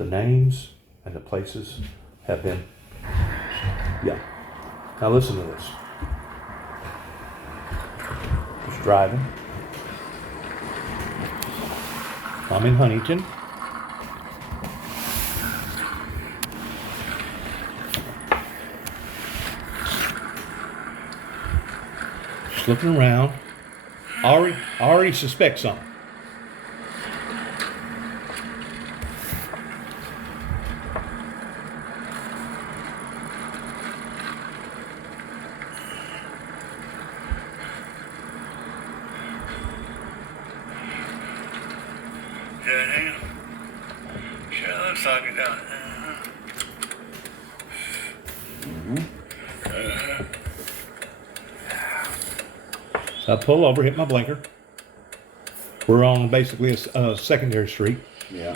The names and the places have been, yeah. Now listen to this. Just driving. I'm in Huntington. Just looking around. I already suspect something. Yeah, hang on. Sure looks like it, don't it? So I pull over, hit my blinker. We're on basically a secondary street. Yeah.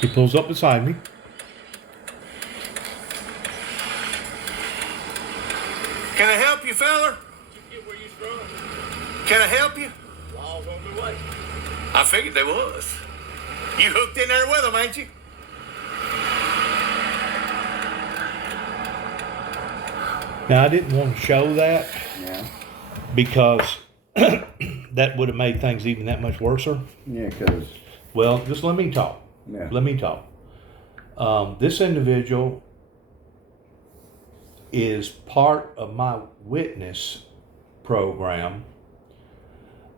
He pulls up beside me. Can I help you, feller? Get where you from? Can I help you? Laws on the way. I figured they was. You hooked in there with them, ain't you? Now I didn't want to show that Yeah. because that would have made things even that much worse. Yeah, because, Well, just let me talk. yeah. Let me talk. This individual is part of my witness program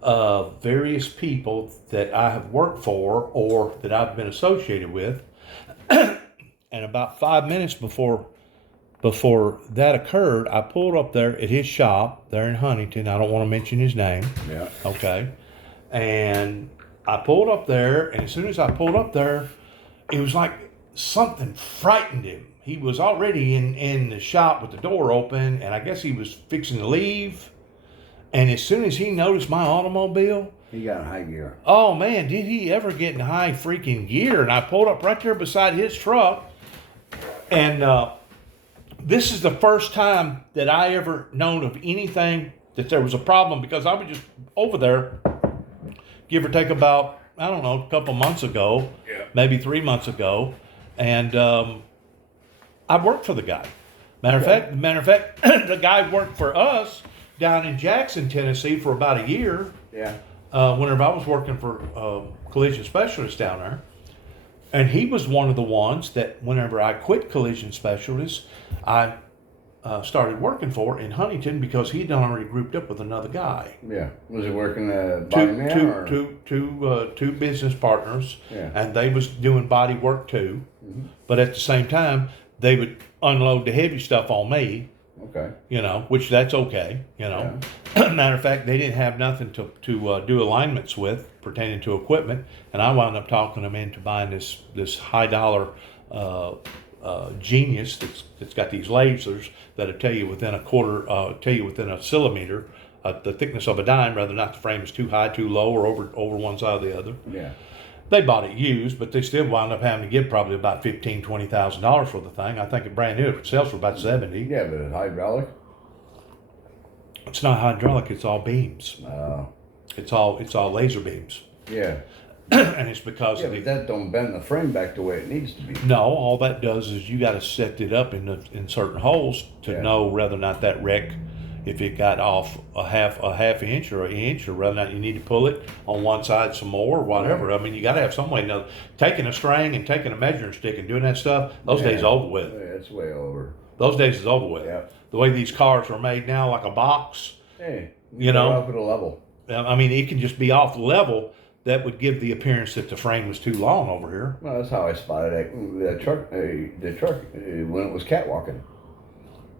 of various people that I have worked for or that I've been associated with. And about 5 minutes before that occurred, I pulled up there at his shop there in Huntington. I don't want to mention his name. Yeah. Okay. And I pulled up there, and as soon as I pulled up there, it was like something frightened him. He was already in the shop with the door open, and I guess he was fixing to leave. And as soon as he noticed my automobile, He got in high gear. oh man, did he ever get in high freaking gear? And I pulled up right there beside his truck, and this is the first time that I ever known of anything that there was a problem, because I was just over there, give or take about, I don't know, a couple months ago, Yeah. maybe 3 months ago, and I worked for the guy. Matter of fact, the guy worked for us down in Jackson, Tennessee, for about a year. Yeah. Whenever I was working for collision specialist down there. And he was one of the ones that whenever I quit collision specialist, I started working for in Huntington, because he'd already grouped up with another guy. Yeah. Was he working body man or? Two business partners, Yeah. and they was doing body work too. But at the same time, they would unload the heavy stuff on me, Okay. which that's okay, Matter of fact, they didn't have nothing to do alignments with pertaining to equipment, and I wound up talking them into buying this high dollar Genius that's got these lasers that'll tell you within within a centimeter the thickness of a dime, whether or not the frame is too high, too low, or over one side or the other. Yeah. They bought it used, but they still wound up having to give probably about $15,000-$20,000 for the thing. I think it brand new, it sells for about $70,000. Yeah, but it's hydraulic. It's not hydraulic; it's all beams. Oh. It's all laser beams, Yeah. and it's because Yeah, of but that don't bend the frame back the way it needs to be. no. All that does is you got to set it up in certain holes to Yeah. know whether or not that wreck, if it got off a half inch or an inch, or whether or not you need to pull it on one side some more or whatever. Right. I mean, you got to have some way to know. Taking a string and taking a measuring stick and doing that stuff, those Yeah. days are over with. Yeah, it's way over. Those days is over with. Yeah. The way these cars are made now, like a box, Hey. You know? Up at a level. I mean, it can just be off level. That would give the appearance that the frame was too long over here. Well, that's how I spotted the truck when it was catwalking.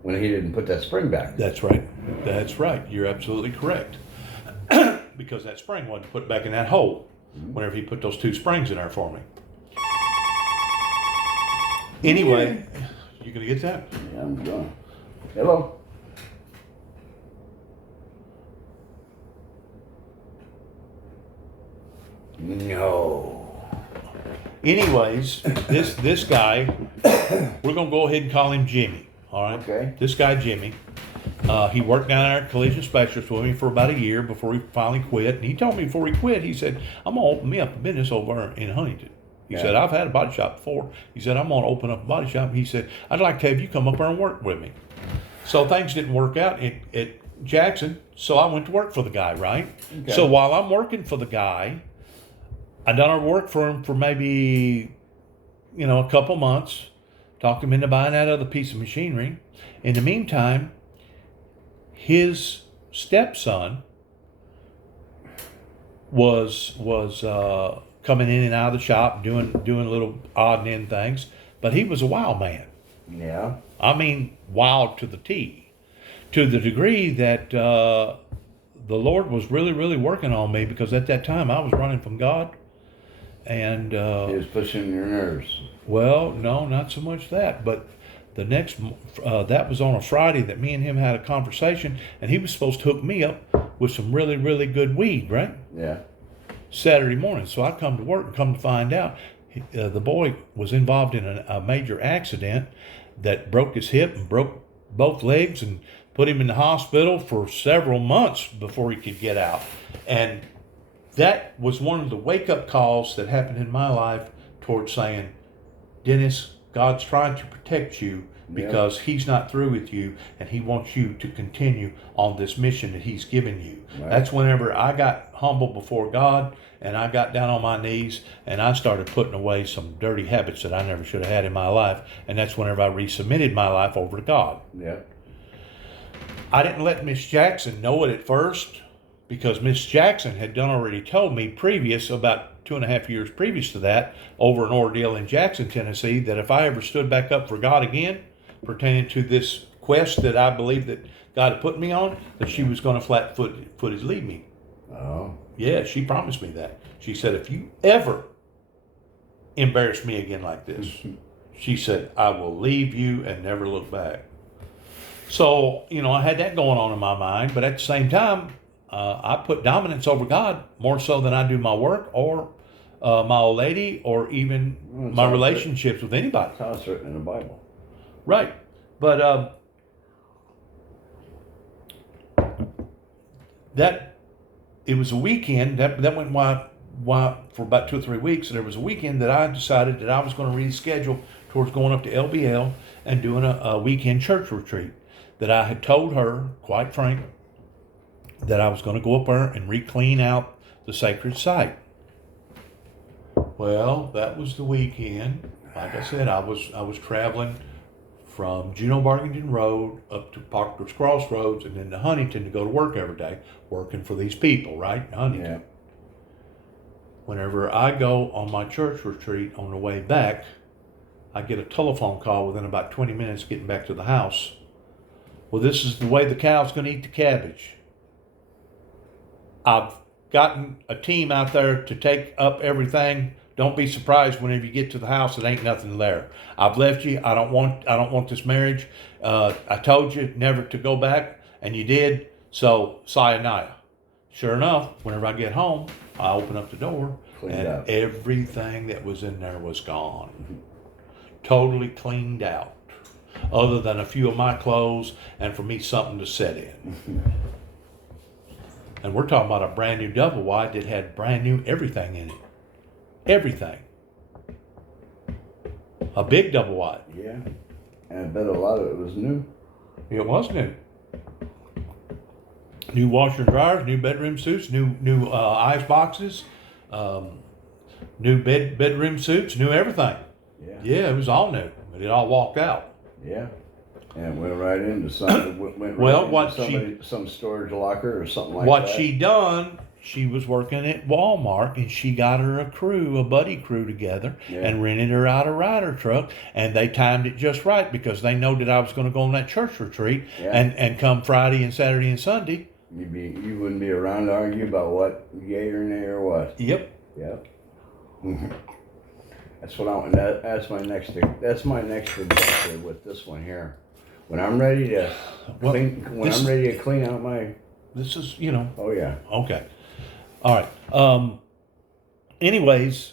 When he didn't put that spring back. That's right. That's right. You're absolutely correct. Because that spring wasn't put back in that hole whenever he put those two springs in there for me. Anyway, you gonna get that? Yeah, I'm done. Hello. No. Anyways, this guy, we're gonna go ahead and call him Jimmy. All right. Okay. This guy Jimmy, He worked down there at Collision Specialist with me for about a year before he finally quit. And he told me before he quit, he said, I'm going to open me up a business over in Huntington. He said, I've had a body shop before. He said, I'm going to open up a body shop. He said, I'd like to have you come up there and work with me. So things didn't work out at Jackson. So I went to work for the guy, right? Okay. So while I'm working for the guy, I done our work for him for maybe, a couple months. Talked him into buying that other piece of machinery. In the meantime, his stepson was coming in and out of the shop doing little odd and end things, but he was a wild man. Yeah. I mean, wild to the T, to the degree that the Lord was really, really working on me, because at that time I was running from God, and He was pushing your nerves. well, no, not so much that, but the next, that was on a Friday that me and him had a conversation, and he was supposed to hook me up with some really, really good weed, right? Yeah. Saturday morning. So I come to work and come to find out the boy was involved in a major accident that broke his hip and broke both legs and put him in the hospital for several months before he could get out. And that was one of the wake-up calls that happened in my life towards saying, Dennis, God's trying to protect you because He's not through with you, and He wants you to continue on this mission that He's given you. Right. That's whenever I got humble before God, and I got down on my knees, and I started putting away some dirty habits that I never should have had in my life, and that's whenever I resubmitted my life over to God. Yeah. I didn't let Miss Jackson know it at first, because Miss Jackson had done already told me previous, about 2.5 years previous to that, over an ordeal in Jackson, Tennessee, that if I ever stood back up for God again, pertaining to this quest that I believe that God had put me on, that she was going to flat-footed leave me. Oh. Yeah, she promised me that. She said, if you ever embarrass me again like this, she said, I will leave you and never look back. So, I had that going on in my mind, but at the same time, I put dominance over God more so than I do my work or my old lady or even my relationships with anybody. That's how it's written in the Bible. Right. But it was a weekend that went why for about 2 or 3 weeks. And there was a weekend that I decided that I was going to reschedule towards going up to LBL and doing a weekend church retreat. That I had told her, quite frank, that I was going to go up there and re-clean out the sacred site. Well, that was the weekend. Like I said, I was traveling from Juneau Barrington Road up to Parker's Crossroads and then to Huntington to go to work every day, working for these people, right? In Huntington. Yeah. Whenever I go on my church retreat on the way back, I get a telephone call within about 20 minutes getting back to the house. Well, this is the way the cow's going to eat the cabbage. I've gotten a team out there to take up everything. Don't be surprised whenever you get to the house, it ain't nothing there. I've left you. I don't want this marriage. I told you never to go back, and you did. So sayonara. Sure enough, whenever I get home, I open up the door, Cleaned out. everything that was in there was gone. Totally cleaned out. Other than a few of my clothes and for me something to sit in. And we're talking about a brand new double wide that had brand new everything in it. Everything. A big double wide. Yeah. And I bet a lot of it was new. It was new. New washer and dryers, new bedroom suits, new ice boxes, new bedroom suits, new everything. Yeah. Yeah, it was all new, but it all walked out. Yeah. And it went right into some. Went right Well, into what some storage locker or something like what that. she done, she was working at Walmart and she got her a buddy crew together and rented her out a rider truck, and they timed it just right because they know that I was going to go on that church retreat and come Friday and Saturday and Sunday. You wouldn't be around to argue about what yay or nay or what. Yep. Yep. That's what I want. That's my next adventure with this one here. When I'm ready to I'm ready to clean out my. This is Oh yeah. Okay. All right. Anyways,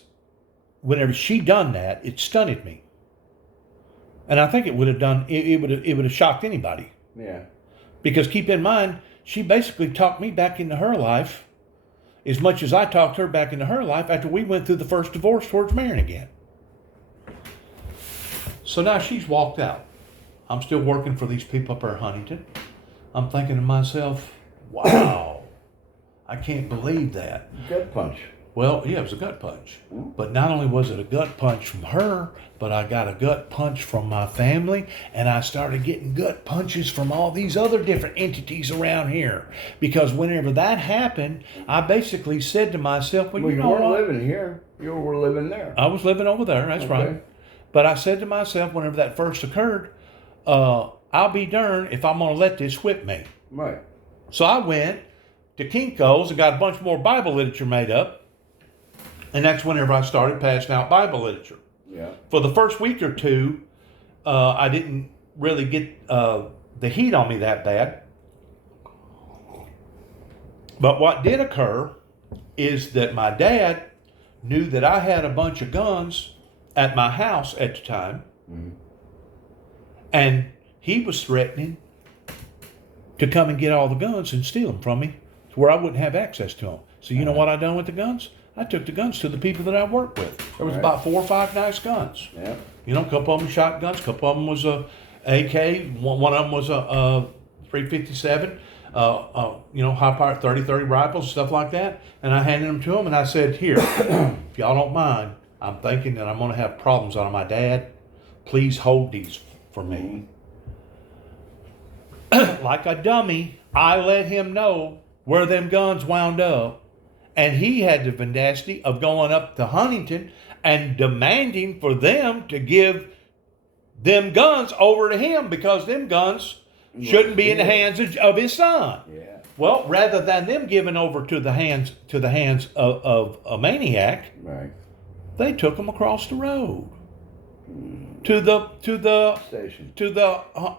whenever she done that, it stunned me, and I think it would have done. It would have shocked anybody. Yeah. Because keep in mind, she basically talked me back into her life as much as I talked her back into her life after we went through the first divorce towards marrying again. So now she's walked out. I'm still working for these people up there in Huntington. I'm thinking to myself, wow, I can't believe that. Gut punch. Well, yeah, it was a gut punch. But not only was it a gut punch from her, but I got a gut punch from my family, and I started getting gut punches from all these other different entities around here. Because whenever that happened, I basically said to myself, well, Well, you you know weren't what? living here. You were living there. I was living over there, that's Okay. right. But I said to myself, whenever that first occurred, I'll be darned if I'm going to let this whip me. Right. So I went to Kinko's and got a bunch more Bible literature made up. And that's whenever I started passing out Bible literature. Yeah. For the first week or two, I didn't really get the heat on me that bad. But what did occur is that my dad knew that I had a bunch of guns at my house at the time. Mm-hmm. And he was threatening to come and get all the guns and steal them from me to where I wouldn't have access to them. So you know what I done with the guns? I took the guns to the people that I worked with. There was Right. about 4 or 5 nice guns. Yeah. You know, a couple of them shotguns, a couple of them was a AK, one of them was a 357, you know, high-powered 30 rifles, stuff like that. And I handed them to them, and I said, here, if y'all don't mind, I'm thinking that I'm going to have problems on my dad. Please hold these for me. Like a dummy, I let him know where them guns wound up. And he had the audacity of going up to Huntington and demanding for them to give them guns over to him because them guns shouldn't be in the hands of his son. Yeah. Well, rather than them giving over to the hands of a maniac, Right. they took them across the road to the Station.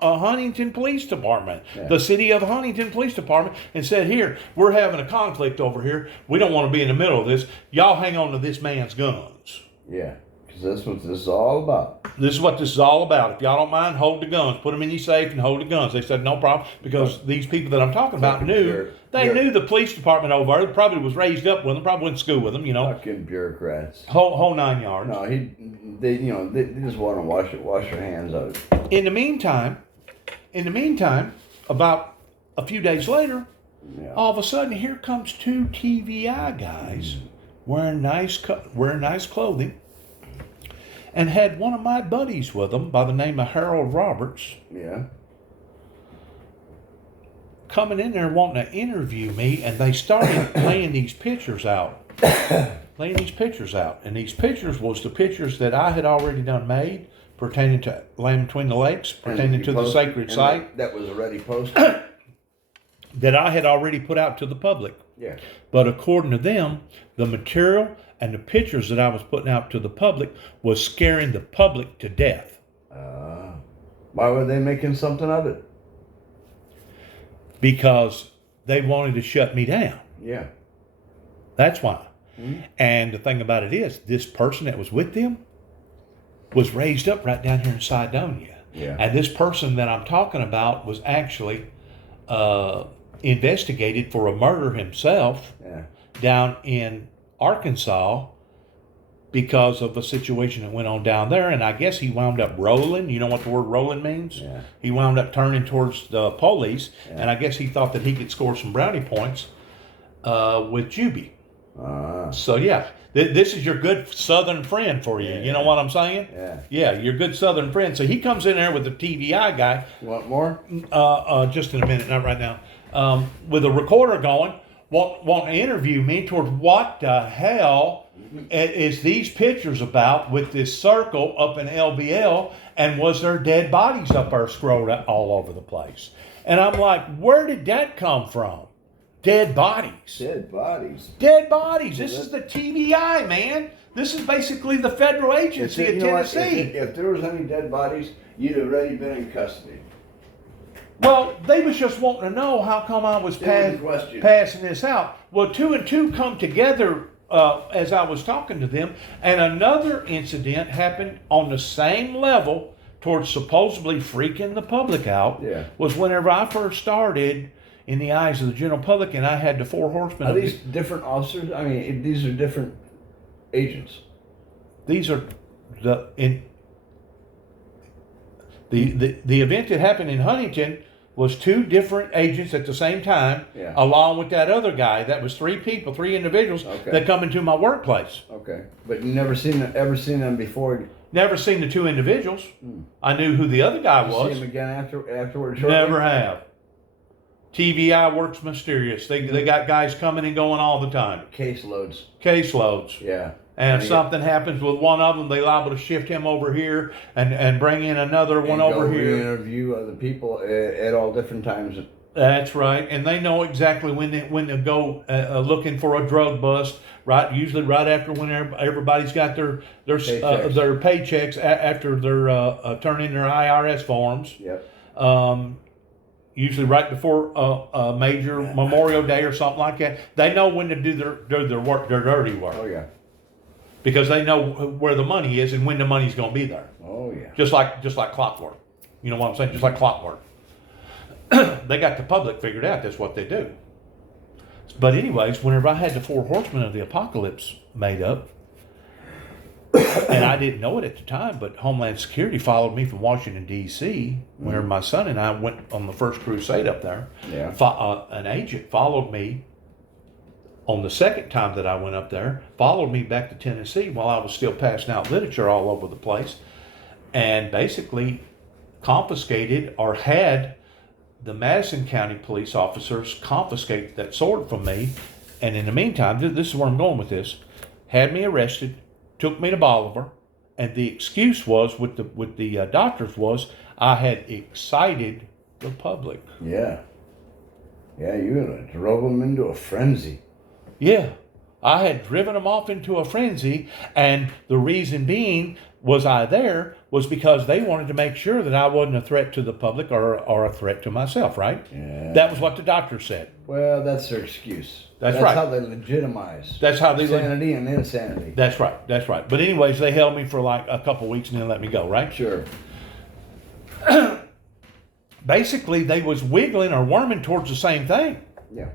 Huntington Police Department, Yeah. the city of Huntington Police Department, and said, here, we're having a conflict over here. We don't want to be in the middle of this. Y'all hang on to this man's guns. Yeah. Because that's what this is all about. This is what this is all about. If y'all don't mind, hold the guns. Put them in your safe and hold the guns. They said, no problem, because these people that I'm talking about knew the police department over there. Probably was raised up with them, probably went to school with them, you know. Fucking bureaucrats. Whole 9 yards. No, they just want to wash their hands of it. In the meantime, about a few days later, Yeah. all of a sudden, here comes 2 TVI guys wearing nice clothing, and had one of my buddies with them by the name of Harold Roberts Yeah. coming in there wanting to interview me, and they started laying these pictures out. And these pictures was the pictures that I had already done made pertaining to Land Between the Lakes, pertaining And to you the posted- sacred and site That was already posted. that I had already put out to the public. Yeah. But according to them, the material and the pictures that I was putting out to the public was scaring the public to death. Why were they making something of it? Because they wanted to shut me down. Yeah. That's why. And the thing about it is, this person that was with them was raised up right down here in Cydonia. Yeah. And this person that I'm talking about was actually investigated for a murder himself Yeah. down in Arkansas because of a situation that went on down there. And I guess he wound up rolling. You know what the word rolling means? Yeah. He wound up turning towards the police. And I guess he thought that he could score some brownie points with Juby. So, yeah, this is your good Southern friend for you. You know what I'm saying? Yeah. Yeah, your good Southern friend. So he comes in there with the TVI guy. You want more? Just in a minute, not right now. With a recorder going, want to interview me towards what the hell is these pictures about with this circle up in LBL, and was there dead bodies up there scrolled all over the place? And I'm like, where did that come from? Dead bodies. Dead bodies. Dead bodies. This is the TBI, man. This is basically the federal agency of You know what? Tennessee. If there was any dead bodies, you'd have already been in custody. Well, they was just wanting to know how come I was That was the question. passing this out. Well, 2 and 2 come together as I was talking to them, and another incident happened on the same level towards supposedly freaking the public out Yeah. was whenever I first started in the eyes of the general public, and I had the four horsemen. Are of these different officers? I mean, these are different agents. These are the event that happened in Huntington was two different agents at the same time, Yeah. along with that other guy. That was three people, three individuals Okay. that come into my workplace. Okay, but you never ever seen them before. Never seen the two individuals. I knew who the other guy You was. see them again afterwards. Shortly? Never have. TVI works mysterious. They got guys coming and going all the time. Caseloads. Caseloads. Yeah. And if you something happens with one of them, they liable to shift him over here and bring in another one over here. Interview other people at all different times. That's right, and they know exactly when to go looking for a drug bust. Right, usually right after when everybody's got their paychecks after they're turning their IRS forms. Yep. Usually right before a major Memorial Day or something like that. They know when to do their work, their dirty work, Oh yeah. because they know where the money is and when the money's going to be there. Oh yeah. Just like clockwork. You know what I'm saying? Just like clockwork. They got the public figured out. That's what they do. But anyways, whenever I had the four horsemen of the apocalypse made up, and I didn't know it at the time, but Homeland Security followed me from Washington, D.C. Whenever my son and I went on the first crusade up there. Yeah. An agent followed me on the second time that I went up there, followed me back to Tennessee while I was still passing out literature all over the place, and basically confiscated or had the Madison County police officers confiscate that sword from me. And in the meantime, this is where I'm going with this, had me arrested, took me to Bolivar, and the excuse was with the doctors was I had excited the public. Yeah. Yeah, you drove them into a frenzy. Yeah, I had driven them off into a frenzy, and the reason being was because they wanted to make sure that I wasn't a threat to the public or a threat to myself, right? Yeah. That was what the doctor said. Well, that's their excuse. That's right. How they legitimize. That's how they sanity and insanity. That's right. But anyways, they held me for like a couple weeks and then let me go, right? Sure. Basically, they was wiggling or worming towards the same thing. Yeah.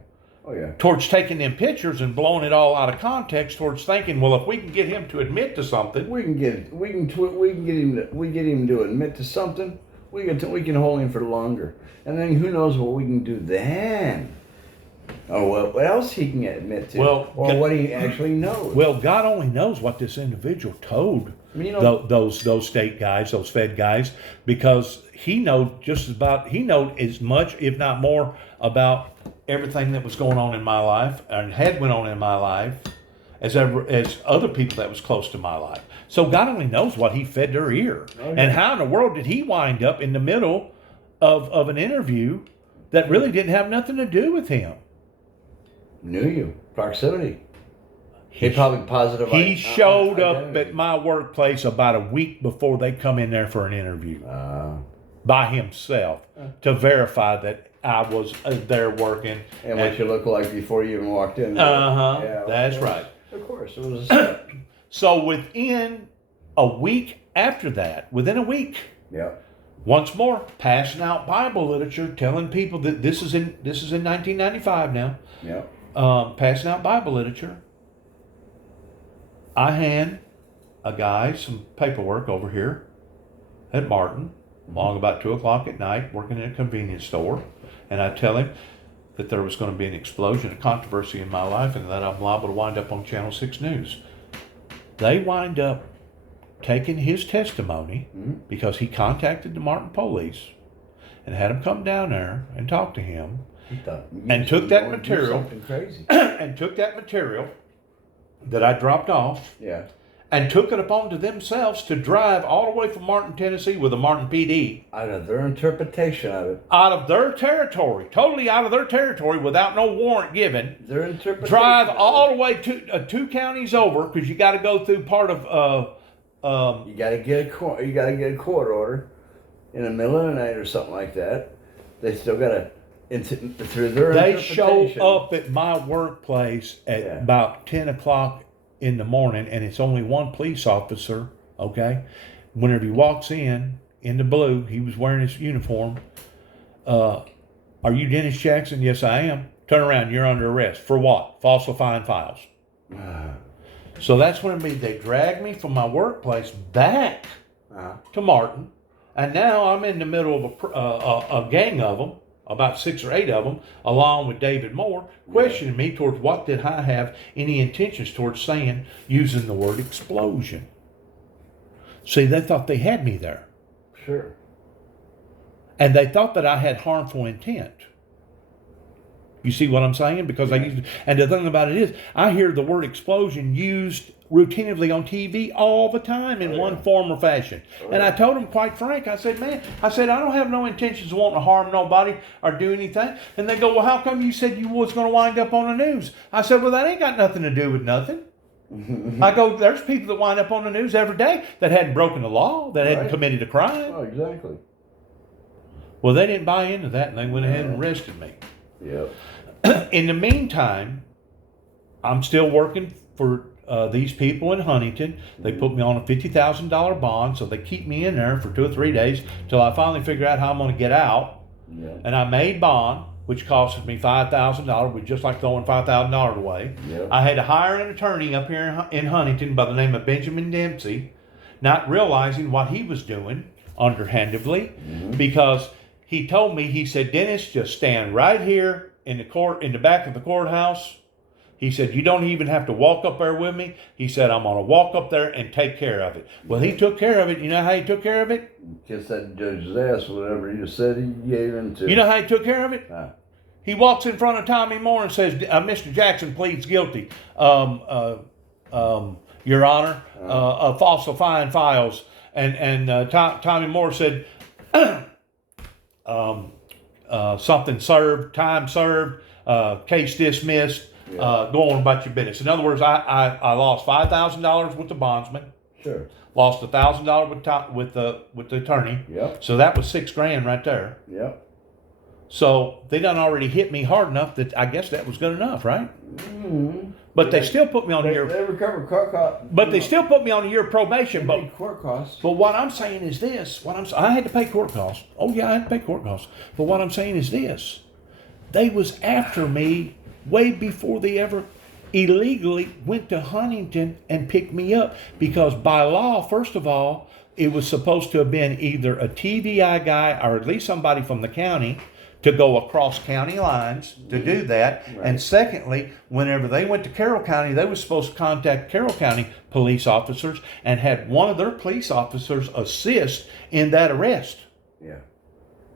Oh yeah. Towards taking them pictures and blowing it all out of context. Towards thinking, well, if we can get him to admit to something, We get him to admit to something. We can hold him for longer, and then who knows what we can do then? Oh well, what else he can admit to? Well, or what he actually knows. well, God only knows what this individual told those state guys, those Fed guys, because he knowed as much, if not more, about everything that was going on in my life and had went on in my life as other people that was close to my life. So God only knows what he fed their ear. Oh, yeah. And how in the world did he wind up in the middle of an interview that really didn't have nothing to do with him? Knew you. Proximity. He probably positive. He showed up identity. at my workplace about a week before they come in there for an interview by himself to verify that I was there working. And what you look like before you even walked in. That's right. Of course, it was a step. So within a week after that, Yeah. once more passing out Bible literature, telling people that this is in 1995 now. Yeah. Passing out Bible literature. I hand a guy some paperwork over here at Martin, along about 2:00 at night, working in a convenience store, and I tell him that there was going to be an explosion of controversy in my life and that I'm liable to wind up on Channel 6 News. They wind up taking his testimony because he contacted the Martin police and had them come down there and talk to him. He thought, And took that material. Something crazy. And took that material that I dropped off Yeah. and took it upon to themselves to drive all the way from Martin, Tennessee with a Martin PD Out of their interpretation of it. out of their territory, totally out of their territory without no warrant given. Their interpretation. Drive of all it. the way to two counties over because you got to go through part of You gotta get a court order in the middle of the night or something like that. They still gotta through their They show interpretation. up at my workplace at about 10 o'clock in the morning, and it's only one police officer, okay? Whenever he walks in, in the blue. He was wearing his uniform. Are you Dennis Jackson? Yes, I am. Turn around. You're under arrest. For what? Falsifying files. So that's when they dragged me from my workplace back to Martin. And now I'm in the middle of a gang of them, about 6 or 8 of them, along with David Moore, questioning me towards what did I have any intentions towards saying, using the word explosion. See, they thought they had me there. Sure. And they thought that I had harmful intent. You see what I'm saying? Because I used, and the thing about it is, I hear the word explosion used routinely on TV all the time in one form or fashion. And I told them quite frank, I said, man, I don't have no intentions of wanting to harm nobody or do anything. And they go, well, how come you said you was going to wind up on the news? I said, well, that ain't got nothing to do with nothing. I go, there's people that wind up on the news every day that hadn't broken the law, that hadn't committed a crime. Oh, exactly. Well, they didn't buy into that, and they went ahead and arrested me. Yep. In the meantime, I'm still working for these people in Huntington. They put me on a $50,000 bond, so they keep me in there for 2 or 3 days till I finally figure out how I'm going to get out. Yep. And I made bond, which costed me $5,000, which just like throwing $5,000 away. Yep. I had to hire an attorney up here in Huntington by the name of Benjamin Dempsey, not realizing what he was doing underhandedly, because he told me, he said, Dennis, just stand right here in the back of the courthouse. He said, you don't even have to walk up there with me. He said, I'm going to walk up there and take care of it. Well, he took care of it. You know how he took care of it? Kiss that judge's ass, whatever you said he gave him to. You know how he took care of it? He walks in front of Tommy Moore and says, Mr. Jackson pleads guilty, Your Honor, of falsifying files. And Tommy Moore said, something served, time served, case dismissed, go on about your business. In other words, I lost $5,000 with the bondsman. Sure. Lost $1,000 with the attorney. Yep. So that was $6,000 right there. Yep. So they done already hit me hard enough that I guess that was good enough, right? Mm-hmm. But they still put me on a year. They recovered court costs. But they still put me on a year probation. They paid court costs. But what I'm saying is this: I had to pay court costs. Oh yeah, I had to pay court costs. But what I'm saying is this: they was after me way before they ever illegally went to Huntington and picked me up, because by law, first of all, it was supposed to have been either a TVI guy or at least somebody from the county to go across county lines to do that. Right. And secondly, whenever they went to Carroll County, they were supposed to contact Carroll County police officers and had one of their police officers assist in that arrest. Yeah.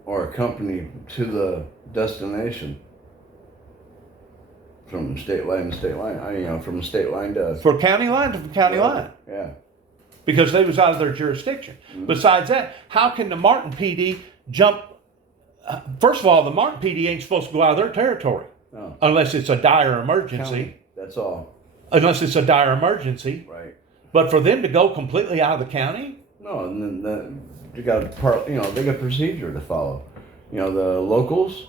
Or accompany to the destination. From state line to state line. From state line to... For county line to county line. Yeah. Because they was out of their jurisdiction. Mm-hmm. Besides that, how can the Martin PD jump... First of all, the Martin PD ain't supposed to go out of their territory. No. Unless it's a dire emergency. County, that's all. Unless it's a dire emergency. Right. But for them to go completely out of the county? No, and then they got they got procedure to follow. The locals...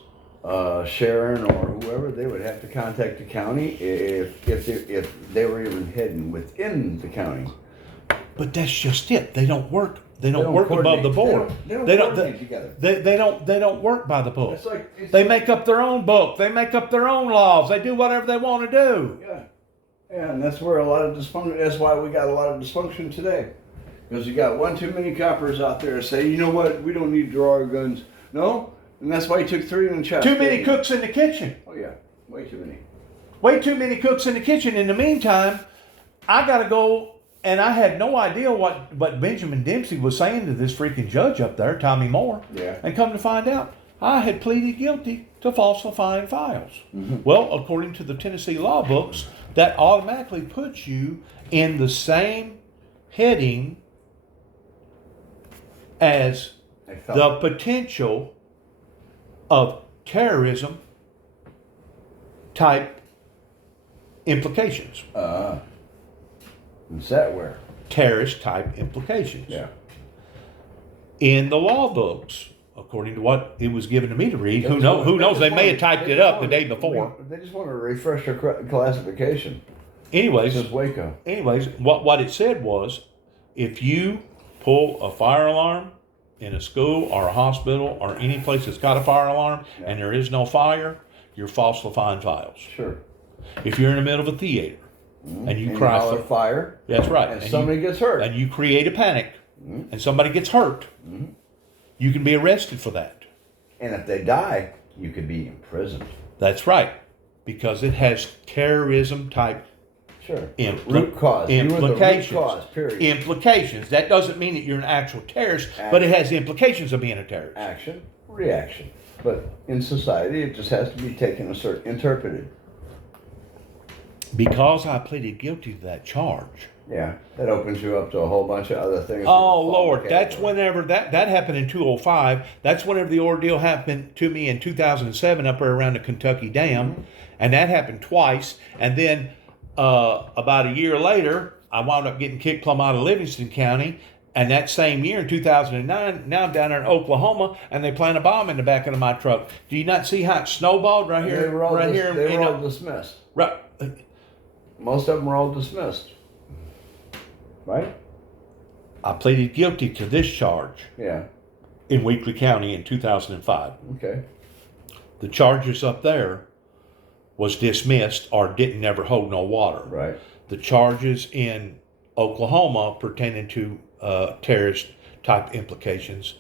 Sharon or whoever, they would have to contact the county if they were even heading within the county. But that's just it. They don't work. They don't work above the board. They don't coordinate together. They don't work by the book. They make up their own book. They make up their own laws. They do whatever they want to do. Yeah, and that's where a lot of dysfunction. That's why we got a lot of dysfunction today, because you got one too many coppers out there say, you know what, we don't need to draw our guns. No. And that's why he took 3 in the chest. Too many cooks in the kitchen. Oh, yeah. Way too many. Way too many cooks in the kitchen. In the meantime, I got to go, and I had no idea what Benjamin Dempsey was saying to this freaking judge up there, Tommy Moore. Yeah. And come to find out, I had pleaded guilty to falsifying files. Mm-hmm. Well, according to the Tennessee law books, that automatically puts you in the same heading as the potential of terrorism type implications. Is that where? Terrorist type implications. Yeah. In the law books, according to what it was given to me to read, who knows? They may have typed it up the day before. They just want to refresh their classification. Anyways, this is Waco. Anyways, what it said was, if you pull a fire alarm in a school or a hospital or any place that's got a fire alarm and there is no fire, you're falsifying files. Sure. If you're in the middle of a theater and you And cry holler for fire, that's right, and and somebody gets hurt. and you create a panic, and somebody gets hurt, you can be arrested for that. And if they die, you could be imprisoned. That's right, because it has terrorism type Sure. impl- Root cause. You were the root implications. cause, period. Implications. That doesn't mean that you're an actual terrorist, but it has implications of being a terrorist. Action, reaction. But in society, it just has to be taken interpreted. Because I pleaded guilty to that charge. Yeah, that opens you up to a whole bunch of other things. that Oh fall in the Lord, that's category. whenever that happened in 205. That's whenever the ordeal happened to me in 2007 up there around the Kentucky Dam, and that happened twice. And then about a year later, I wound up getting kicked plumb out of Livingston County. And that same year in 2009, now I'm down there in Oklahoma, and they plant a bomb in the back of my truck. Do you not see how it snowballed right And here? they were all, Right here, they you were all know, dismissed. right. Most of them were all dismissed. Right? I pleaded guilty to this charge Yeah. in Weakley County in 2005. Okay. The charges up there was dismissed or didn't never hold no water. Right. The charges in Oklahoma pertaining to terrorist type implications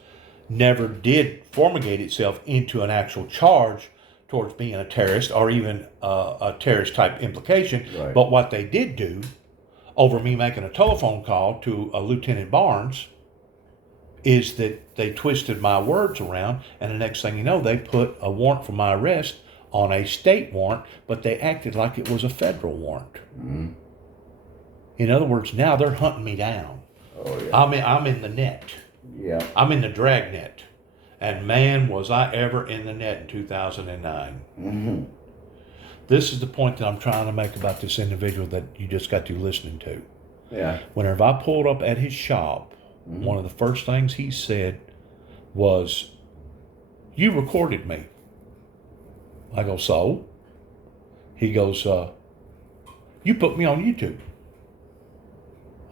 never did formulate itself into an actual charge towards being a terrorist or even a terrorist type implication. Right. But what they did do over me making a telephone call to Lieutenant Barnes is that they twisted my words around, and the next thing you know, they put a warrant for my arrest on a state warrant, but they acted like it was a federal warrant. In other words, now they're hunting me down. Oh, yeah. I'm in the net. Yeah. I'm in the drag net. And man, was I ever in the net in 2009. Mm-hmm. This is the point that I'm trying to make about this individual that you just got through listening to. Yeah. Whenever I pulled up at his shop, one of the first things he said was, "You recorded me." I go, "So?" He goes, "You put me on YouTube."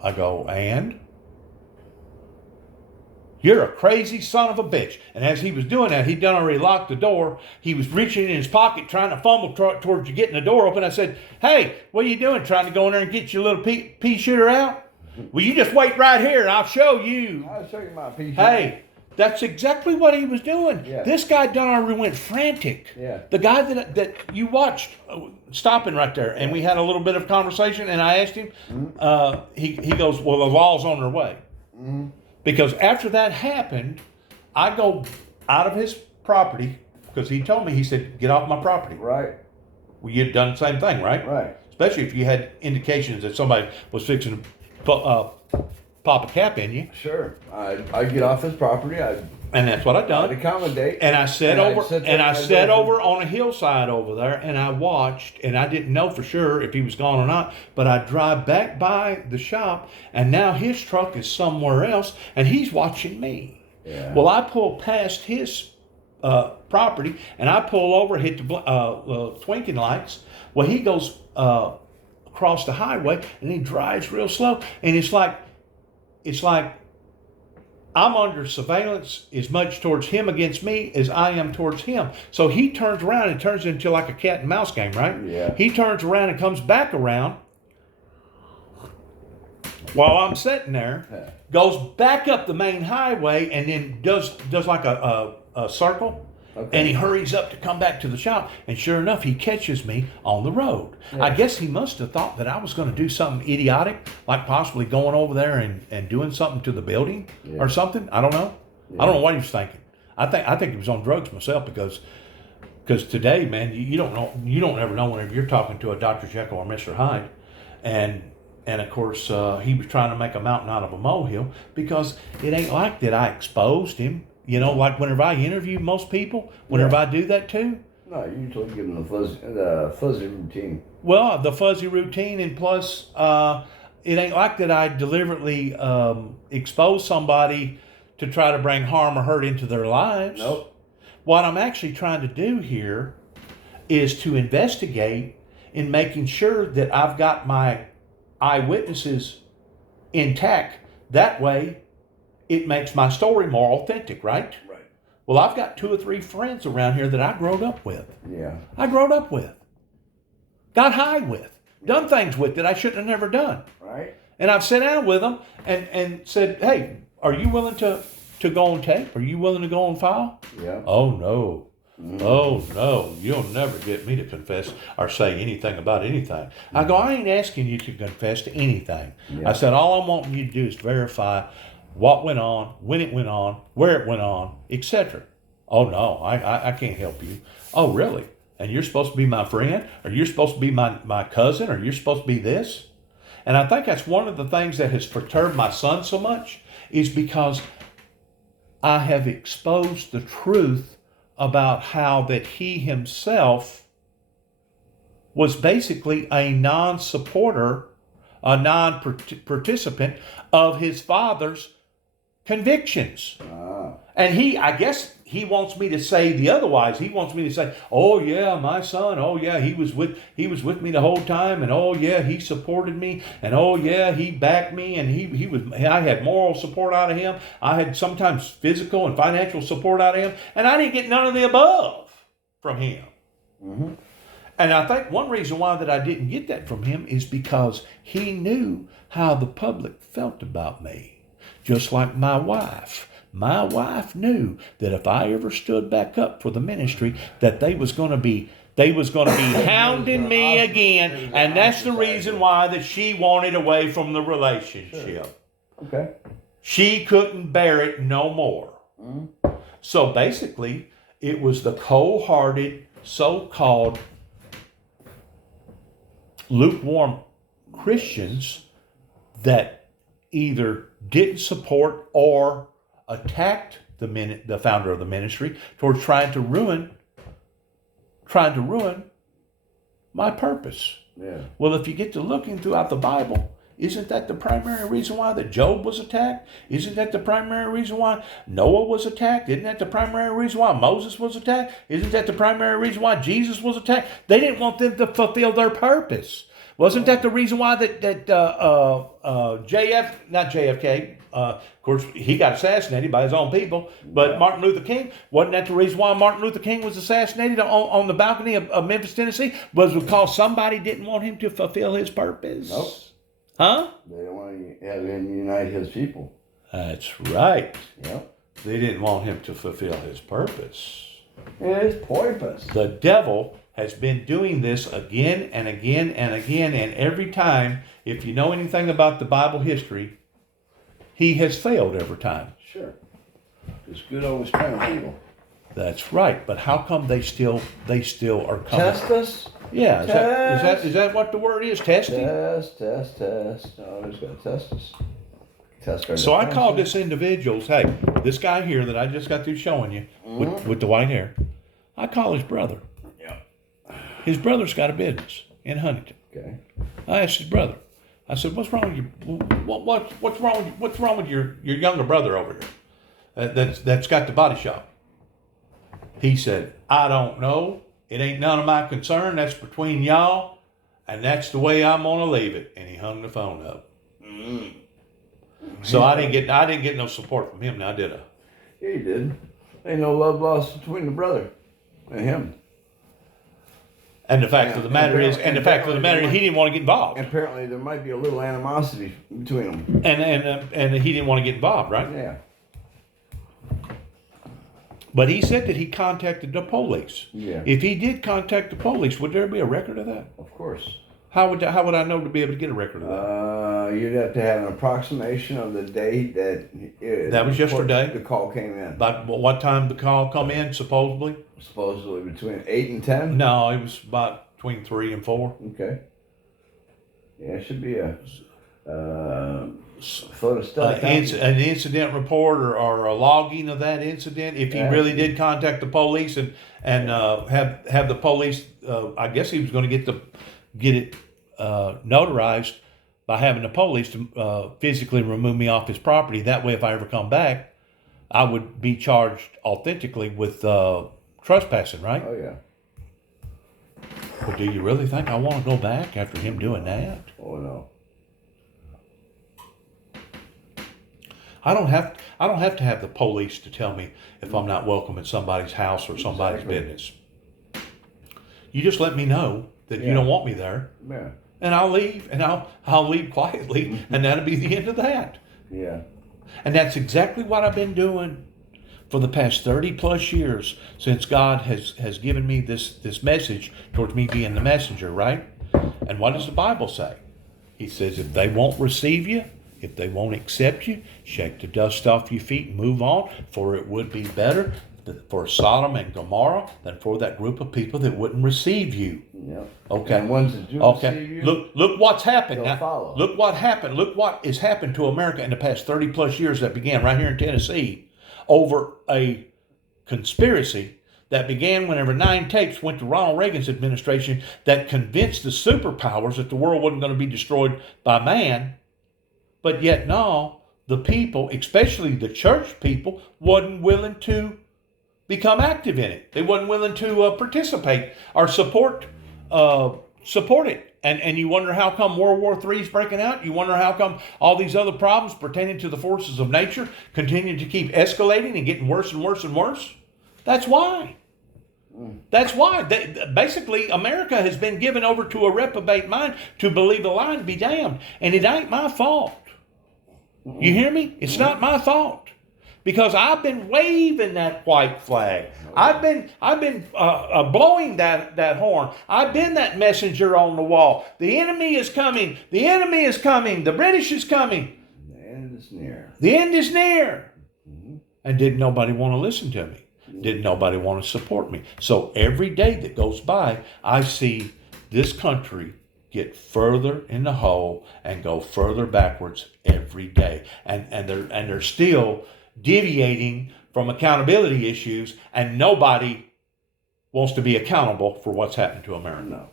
I go, "And?" "You're a crazy son of a bitch." And as he was doing that, he'd done already locked the door. He was reaching in his pocket, trying to fumble towards you getting the door open. I said, "Hey, what are you doing? Trying to go in there and get your little pea shooter out? Well, you just wait right here and I'll show you." I'll show you my piece. Hey, that's exactly what he was doing. Yeah. This guy done already went frantic. Yeah. The guy that you watched stopping right there, and we had a little bit of conversation, and I asked him, he goes, "Well, the law's on their way." Because after that happened, I go out of his property, because he told me, he said, "Get off my property." Right. Well, you'd done the same thing, right? Right. Especially if you had indications that somebody was fixing to pop a cap in you. Sure. I'd get off his property. And that's what I I'd done. accommodate. And I sat And I'd over, sit there and I and sat I'd over on a hillside over there, and I watched, and I didn't know for sure if he was gone or not. But I drive back by the shop, and now his truck is somewhere else, and he's watching me. Yeah. Well, I pull past his property, and I pull over, hit the twinkling lights. Well, he goes across the highway, and he drives real slow, and it's like I'm under surveillance as much towards him against me as I am towards him. So he turns around and turns into like a cat and mouse game, right? Yeah. He turns around and comes back around while I'm sitting there, goes back up the main highway, and then does like a circle. Okay. And he hurries up to come back to the shop, and sure enough, he catches me on the road. Yeah. I guess he must have thought that I was going to do something idiotic, like possibly going over there and doing something to the building or something. I don't know. I don't know what he was thinking. I think he was on drugs myself, because today, man, you don't know, you don't ever know whenever you're talking to a Dr. Jekyll or Mr. Hyde, and of course he was trying to make a mountain out of a molehill, because it ain't like that I exposed him. You know, like whenever I interview most people, whenever I do that too. No, you usually give them the fuzzy routine. Well, the fuzzy routine, and plus, it ain't like that I deliberately expose somebody to try to bring harm or hurt into their lives. Nope. What I'm actually trying to do here is to investigate in making sure that I've got my eyewitnesses intact. That way, it makes my story more authentic, right? Right. Well, I've got 2 or 3 friends around here that I growed up with. Yeah. I growed up with. Got high with. Done things with that I shouldn't have never done. Right. And I've sat down with them and said, hey, are you willing to go on tape? Are you willing to go on file? Yeah. Oh, no. Oh, no. You'll never get me to confess or say anything about anything. I go, I ain't asking you to confess to anything. Yeah. I said, all I'm wanting you to do is verify what went on, when it went on, where it went on, etc. Oh, no, I can't help you. Oh, really? And you're supposed to be my friend? Or you're supposed to be my cousin? Or you're supposed to be this? And I think that's one of the things that has perturbed my son so much is because I have exposed the truth about how that he himself was basically a non-supporter, a non-participant of his father's convictions. And I guess he wants me to say the otherwise. He wants me to say, oh yeah, my son, oh yeah, he was with me the whole time, and oh yeah, he supported me, and oh yeah, he backed me, and I had moral support out of him. I had sometimes physical and financial support out of him, and I didn't get none of the above from him. Mm-hmm. And I think one reason why that I didn't get that from him is because he knew how the public felt about me. Just like my wife. My wife knew that if I ever stood back up for the ministry, that they was going to be hounding me again, and that's the reason why that she wanted away from the relationship. Sure. Okay. She couldn't bear it no more. Mm-hmm. So basically, it was the cold-hearted, so-called lukewarm Christians that either didn't support or attacked the founder of the ministry towards trying to ruin my purpose. Yeah. Well, if you get to looking throughout the Bible, isn't that the primary reason why that Job was attacked? Isn't that the primary reason why Noah was attacked? Isn't that the primary reason why Moses was attacked? Isn't that the primary reason why Jesus was attacked? They didn't want them to fulfill their purpose. Wasn't that the reason why not JFK, of course, he got assassinated by his own people, but Martin Luther King, wasn't that the reason why Martin Luther King was assassinated on the balcony of Memphis, Tennessee? Was because somebody didn't want him to fulfill his purpose? Nope. Huh? They don't want to have him unite his people. That's right. Yep. They didn't want him to fulfill his purpose. His purpose. The devil has been doing this again and again and again, and every time, if you know anything about the Bible history, he has failed every time. Sure. It's good always trying people. That's right. But how come they still are coming? Test us. Yeah, is that what the word is? Testing? Test. Always got to test us. Test our So I called defenses. this individual's, hey, this guy here that I just got through showing you with the white hair, I call his brother. Yeah. His brother's got a business in Huntington. Okay. I asked his brother. I said, "What's wrong with you? What's wrong with your younger brother over here? That's got the body shop." He said, "I don't know. It ain't none of my concern. That's between y'all, and that's the way I'm gonna leave it." And he hung the phone up. So I didn't get no support from him. Now did I? Yeah, you did. Ain't no love lost between the brother and him. And the fact of the matter is, he didn't want to get involved. Apparently, there might be a little animosity between them. And he didn't want to get involved, right? Yeah. But he said that he contacted the police. Yeah. If he did contact the police, would there be a record of that? Of course. How would I know to be able to get a record of that? You'd have to have an approximation of the date that. That was yesterday? The call came in. About what time the call come in, supposedly? Supposedly between 8 and 10. No, it was about between 3 and 4. Okay. Yeah, it should be a photo study. An incident report or a logging of that incident. If he really did contact the police and have the police, I guess he was going to get it notarized by having the police to physically remove me off his property. That way, if I ever come back, I would be charged authentically with trespassing, right? Oh, yeah. But do you really think I want to go back after him doing that? Oh, no. I don't have to have the police to tell me if I'm not welcome at somebody's house or somebody's Exactly. business. You just let me know that you Yeah. don't want me there, Yeah. and I'll leave, and I'll leave quietly, and that'll be the end of that. Yeah. And that's exactly what I've been doing for the past 30 plus years since God has given me this message towards me being the messenger, right? And what does the Bible say? He says, if they won't receive you, if they won't accept you, shake the dust off your feet and move on, for it would be better for Sodom and Gomorrah than for that group of people that wouldn't receive you. Yeah. Okay. And ones that do Okay. receive you, Look what's happened they'll now. follow. Look what happened. Look what has happened to America in the past 30 plus years that began right here in Tennessee over a conspiracy that began whenever 9 tapes went to Ronald Reagan's administration that convinced the superpowers that the world wasn't going to be destroyed by man. But yet no, the people, especially the church people, wasn't willing to become active in it. They wasn't willing to participate or support it. And you wonder how come World War III is breaking out. You wonder how come all these other problems pertaining to the forces of nature continue to keep escalating and getting worse and worse and worse. That's why. That's why. Basically, America has been given over to a reprobate mind to believe a lie and be damned. And it ain't my fault. You hear me? It's not my fault. Because I've been waving that white flag. I've been blowing that horn. I've been that messenger on the wall. The enemy is coming. The enemy is coming. The British is coming. the end is near. The end is near. And didn't nobody want to listen to me? Didn't nobody want to support me? So every day that goes by, I see this country get further in the hole and go further backwards every day. And they're still deviating from accountability issues, and nobody wants to be accountable for what's happened to America.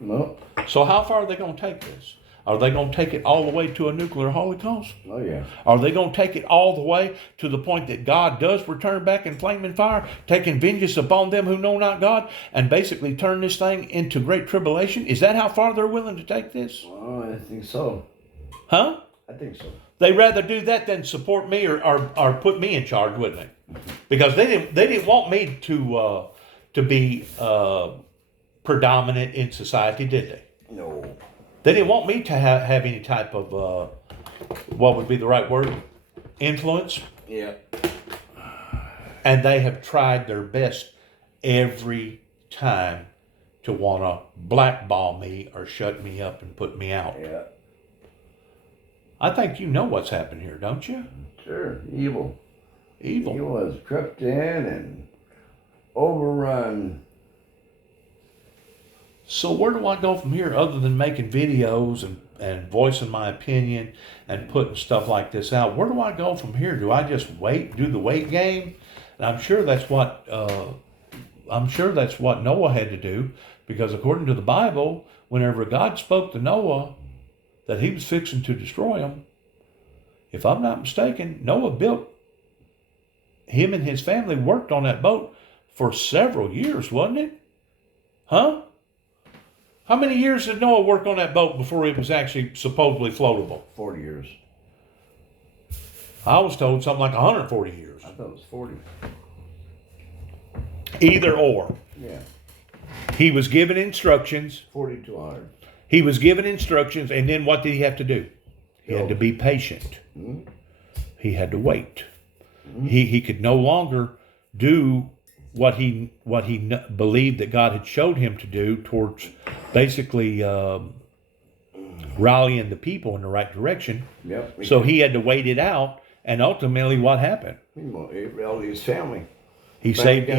No. So how far are they going to take this? Are they going to take it all the way to a nuclear holocaust? Oh yeah. Are they going to take it all the way to the point that God does return back in flaming fire, taking vengeance upon them who know not God, and basically turn this thing into great tribulation? Is that how far they're willing to take this? Oh, I think so. Huh? I think so. They'd rather do that than support me or put me in charge, wouldn't they? Because they didn't want me to be predominant in society, did they? No. They didn't want me to have any type of what would be the right word? Influence. Yeah. And they have tried their best every time to want to blackball me or shut me up and put me out. Yeah. I think you know what's happened here, don't you? Sure. Evil. Evil. Evil has crept in and overrun. So where do I go from here other than making videos and voicing my opinion and putting stuff like this out? Where do I go from here? Do I just wait, do the wait game? And I'm sure that's what Noah had to do, because according to the Bible, whenever God spoke to Noah that he was fixing to destroy him, if I'm not mistaken, Noah built, him and his family worked on that boat for several years, wasn't it? Huh? How many years did Noah work on that boat before it was actually supposedly floatable? 40 years. I was told something like 140 years. I thought it was 40. Either or. Yeah. He was given instructions. 40 to 100. He was given instructions, and then what did he have to do? He had to be patient. He had to wait. He could no longer do what he believed that God had showed him to do towards basically rallying the people in the right direction. Yep. So he had to wait it out, and ultimately, what happened? He rallied his family. He Finally saved got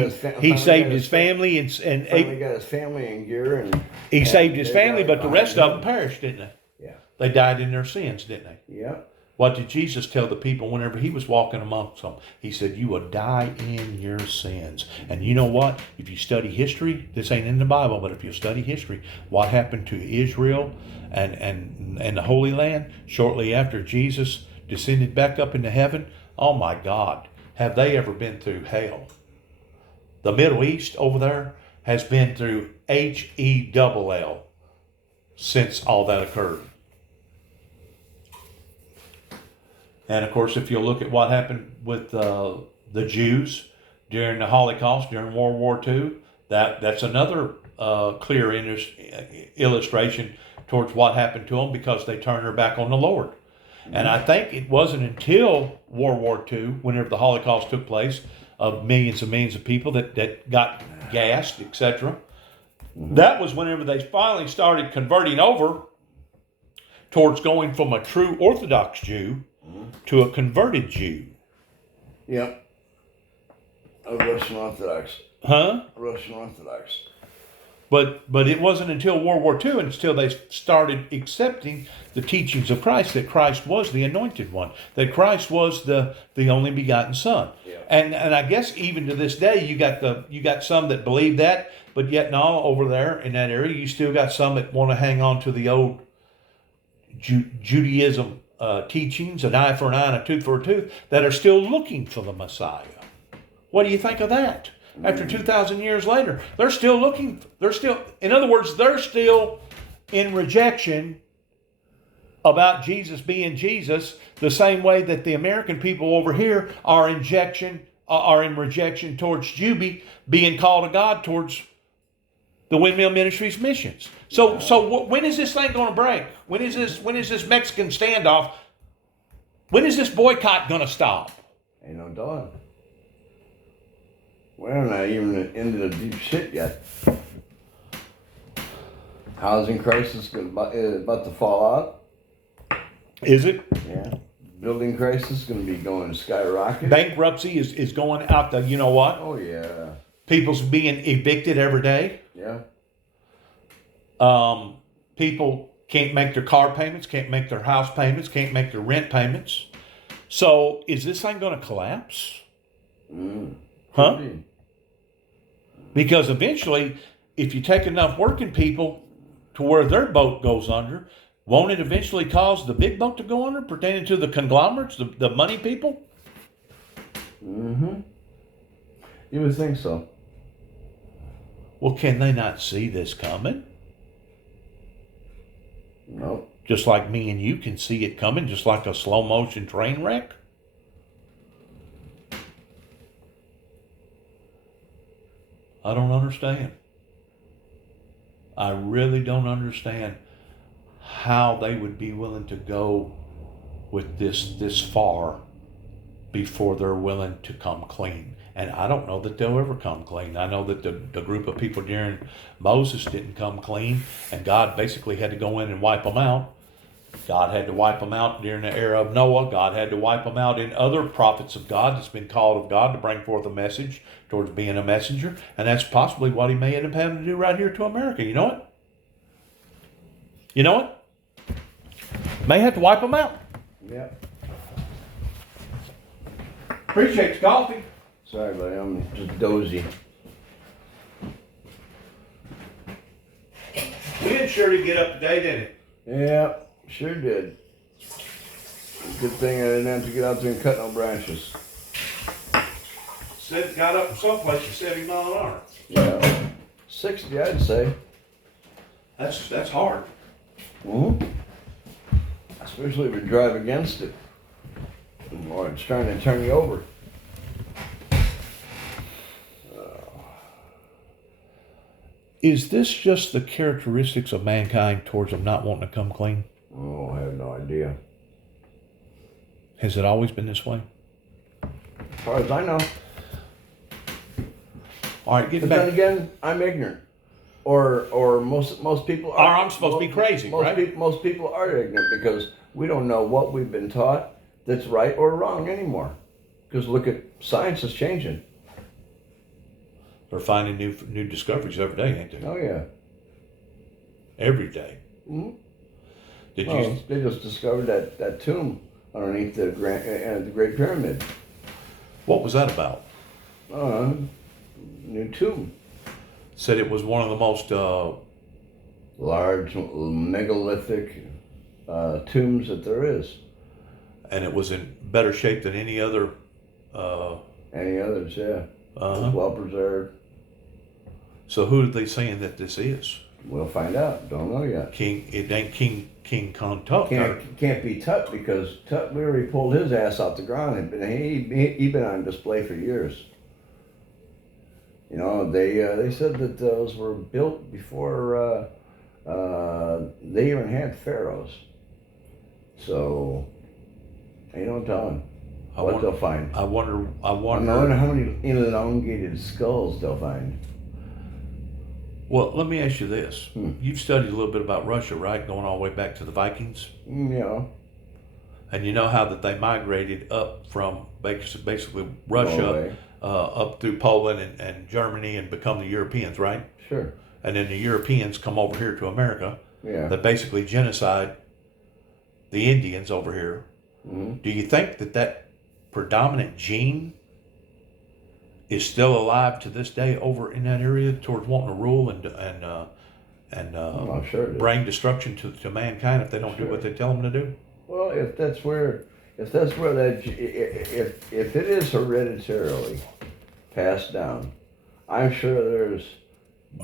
his family and Finally got his family in gear, and he saved his they family, rallied but the rest of behind them perished, didn't they? Yeah. They died in their sins, didn't they? Yeah. What did Jesus tell the people whenever he was walking amongst them? He said, you will die in your sins. And you know what? If you study history, this ain't in the Bible, but if you study history, what happened to Israel and the Holy Land shortly after Jesus descended back up into heaven? Oh my God, have they ever been through hell? The Middle East over there has been through HELL since all that occurred. And of course, if you look at what happened with the Jews during the Holocaust, during World War II, that's another clear illustration towards what happened to them because they turned their back on the Lord. And I think it wasn't until World War II, whenever the Holocaust took place, of millions and millions of people that got gassed, etc. That was whenever they finally started converting over towards going from a true Orthodox Jew to a converted Jew. Yep. A Russian Orthodox. Huh? Russian Orthodox. But it wasn't until World War II until they started accepting the teachings of Christ, that Christ was the anointed one, that Christ was the only begotten Son. Yeah. And I guess even to this day you got some that believe that, but yet now over there in that area you still got some that want to hang on to the old Judaism teachings, an eye for an eye and a tooth for a tooth, that are still looking for the Messiah. What do you think of that? After 2,000 years later, they're still looking. In other words, they're still in rejection about Jesus being Jesus, the same way that the American people over here are in rejection towards Juby being called of God towards the Windmill Ministries missions. So when is this thing going to break? When is this Mexican standoff? When is this boycott going to stop? Ain't no dog. We're not even into the deep shit yet. Housing crisis is about to fall out. Is it? Yeah. Building crisis is going to be going skyrocket. Bankruptcy is going out the, you know what? Oh, yeah. People's being evicted every day. Yeah. People can't make their car payments, can't make their house payments, can't make their rent payments. So is this thing going to collapse? Huh? Because eventually, if you take enough working people to where their boat goes under, won't it eventually cause the big boat to go under, pertaining to the conglomerates, the money people? You would think so. Well, can they not see this coming? Nope. Just like me and you can see it coming, just like a slow motion train wreck? I don't understand. I really don't understand how they would be willing to go with this far before they're willing to come clean. And I don't know that they'll ever come clean. I know that the group of people during Moses didn't come clean, and God basically had to go in and wipe them out. God had to wipe them out during the era of Noah. God had to wipe them out in other prophets of God that's been called of God to bring forth a message towards being a messenger. And that's possibly what he may end up having to do right here to America. You know what? You know what? May have to wipe them out. Yeah. Appreciate the coffee. Sorry, buddy. I'm just dozy. We didn't sure to get up to date, didn't it? Yeah, sure did. Good thing I didn't have to get out there and cut no branches. Said got up from someplace at 70 miles an hour. Yeah. 60, I'd say. That's hard. Especially if you drive against it. Or it's trying to turn you over. Is this just the characteristics of mankind towards them not wanting to come clean? Oh, I have no idea. Has it always been this way? As far as I know. All right, getting But then back. again, I'm ignorant. Or most people are. Or I'm supposed to be crazy, right? Most people are ignorant because we don't know what we've been taught that's right or wrong anymore. Because look at science is changing. They're finding new discoveries every day, ain't they? Oh yeah. Every day. Did Well, you? they just discovered that tomb underneath the Great Pyramid. What was that about? New tomb. Said it was one of the most. Large megalithic tombs that there is. And it was in better shape than any other. Any others, yeah. Uh-huh. Well preserved. So who are they saying that this is? We'll find out. Don't know yet. It ain't King Kong Tut. Can't be Tut because Tut, we already pulled his ass off the ground. He been on display for years. You know, they said that those were built before they even had pharaohs. So, ain't no telling what they'll find. I wonder. I wonder how many elongated skulls they'll find. Well, let me ask you this. You've studied a little bit about Russia, right? Going all the way back to the Vikings. Yeah. And you know how that they migrated up from basically Russia up through Poland and Germany and become the Europeans, right? Sure. And then the Europeans come over here to America. Yeah. That basically genocide the Indians over here. Mm-hmm. Do you think that predominant gene is still alive to this day over in that area towards wanting to rule and sure it is. bring destruction to mankind if they don't do what they tell them to do? Well, if that's where that if it is hereditarily passed down, I'm sure there's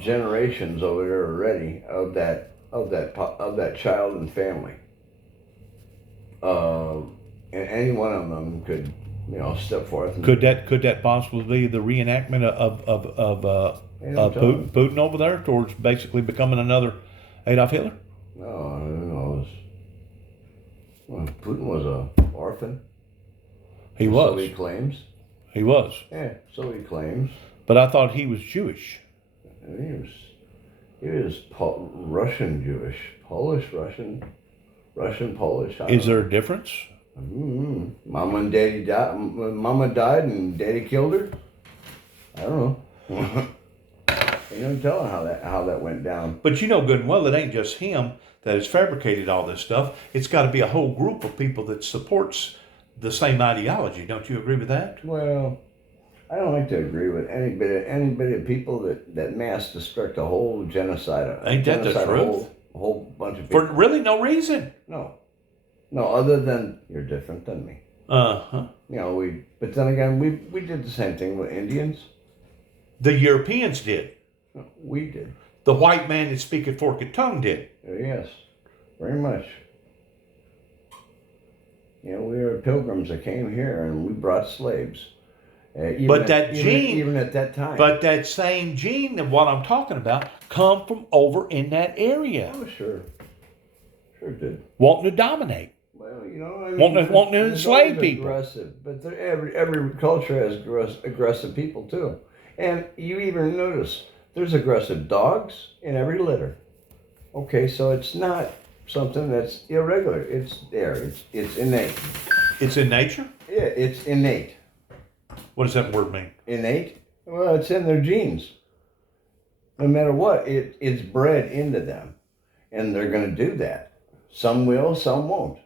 generations over there already of that child and family. And any one of them could, step forth. And Could that possibly be the reenactment of Putin over there towards basically becoming another Adolf Hitler? No, I don't know. Putin was an orphan. He was. So he claims. He was. Yeah, so he claims. But I thought he was Jewish. He was Russian Jewish, Polish Russian, Russian Polish. Is there a difference? Mm-hmm. Mama died and Daddy killed her. I don't know. Ain't no telling how that went down. But you know good and well it ain't just him that has fabricated all this stuff. It's got to be a whole group of people that supports the same ideology. Don't you agree with that? Well, I don't like to agree with any bit of people that mass destruct a whole genocide. Ain't that the truth? A whole bunch of people. For really no reason. No, other than you're different than me. Uh-huh. But then again, we did the same thing with Indians. The Europeans did. We did. The white man that speaketh forked tongue did. Yes, very much. We were pilgrims that came here and we brought slaves. Even at that time. But that same gene that what I'm talking about come from over in that area. Oh, sure did. Wanting to dominate. Well, wanting to enslave people. Aggressive, but every culture has aggressive people too. And you even notice there's aggressive dogs in every litter. Okay, so it's not something that's irregular. It's there. It's innate. It's in nature? Yeah, it's innate. What does that word mean? Innate? Well, it's in their genes. No matter what, it's bred into them. And they're going to do that. Some will, some won't.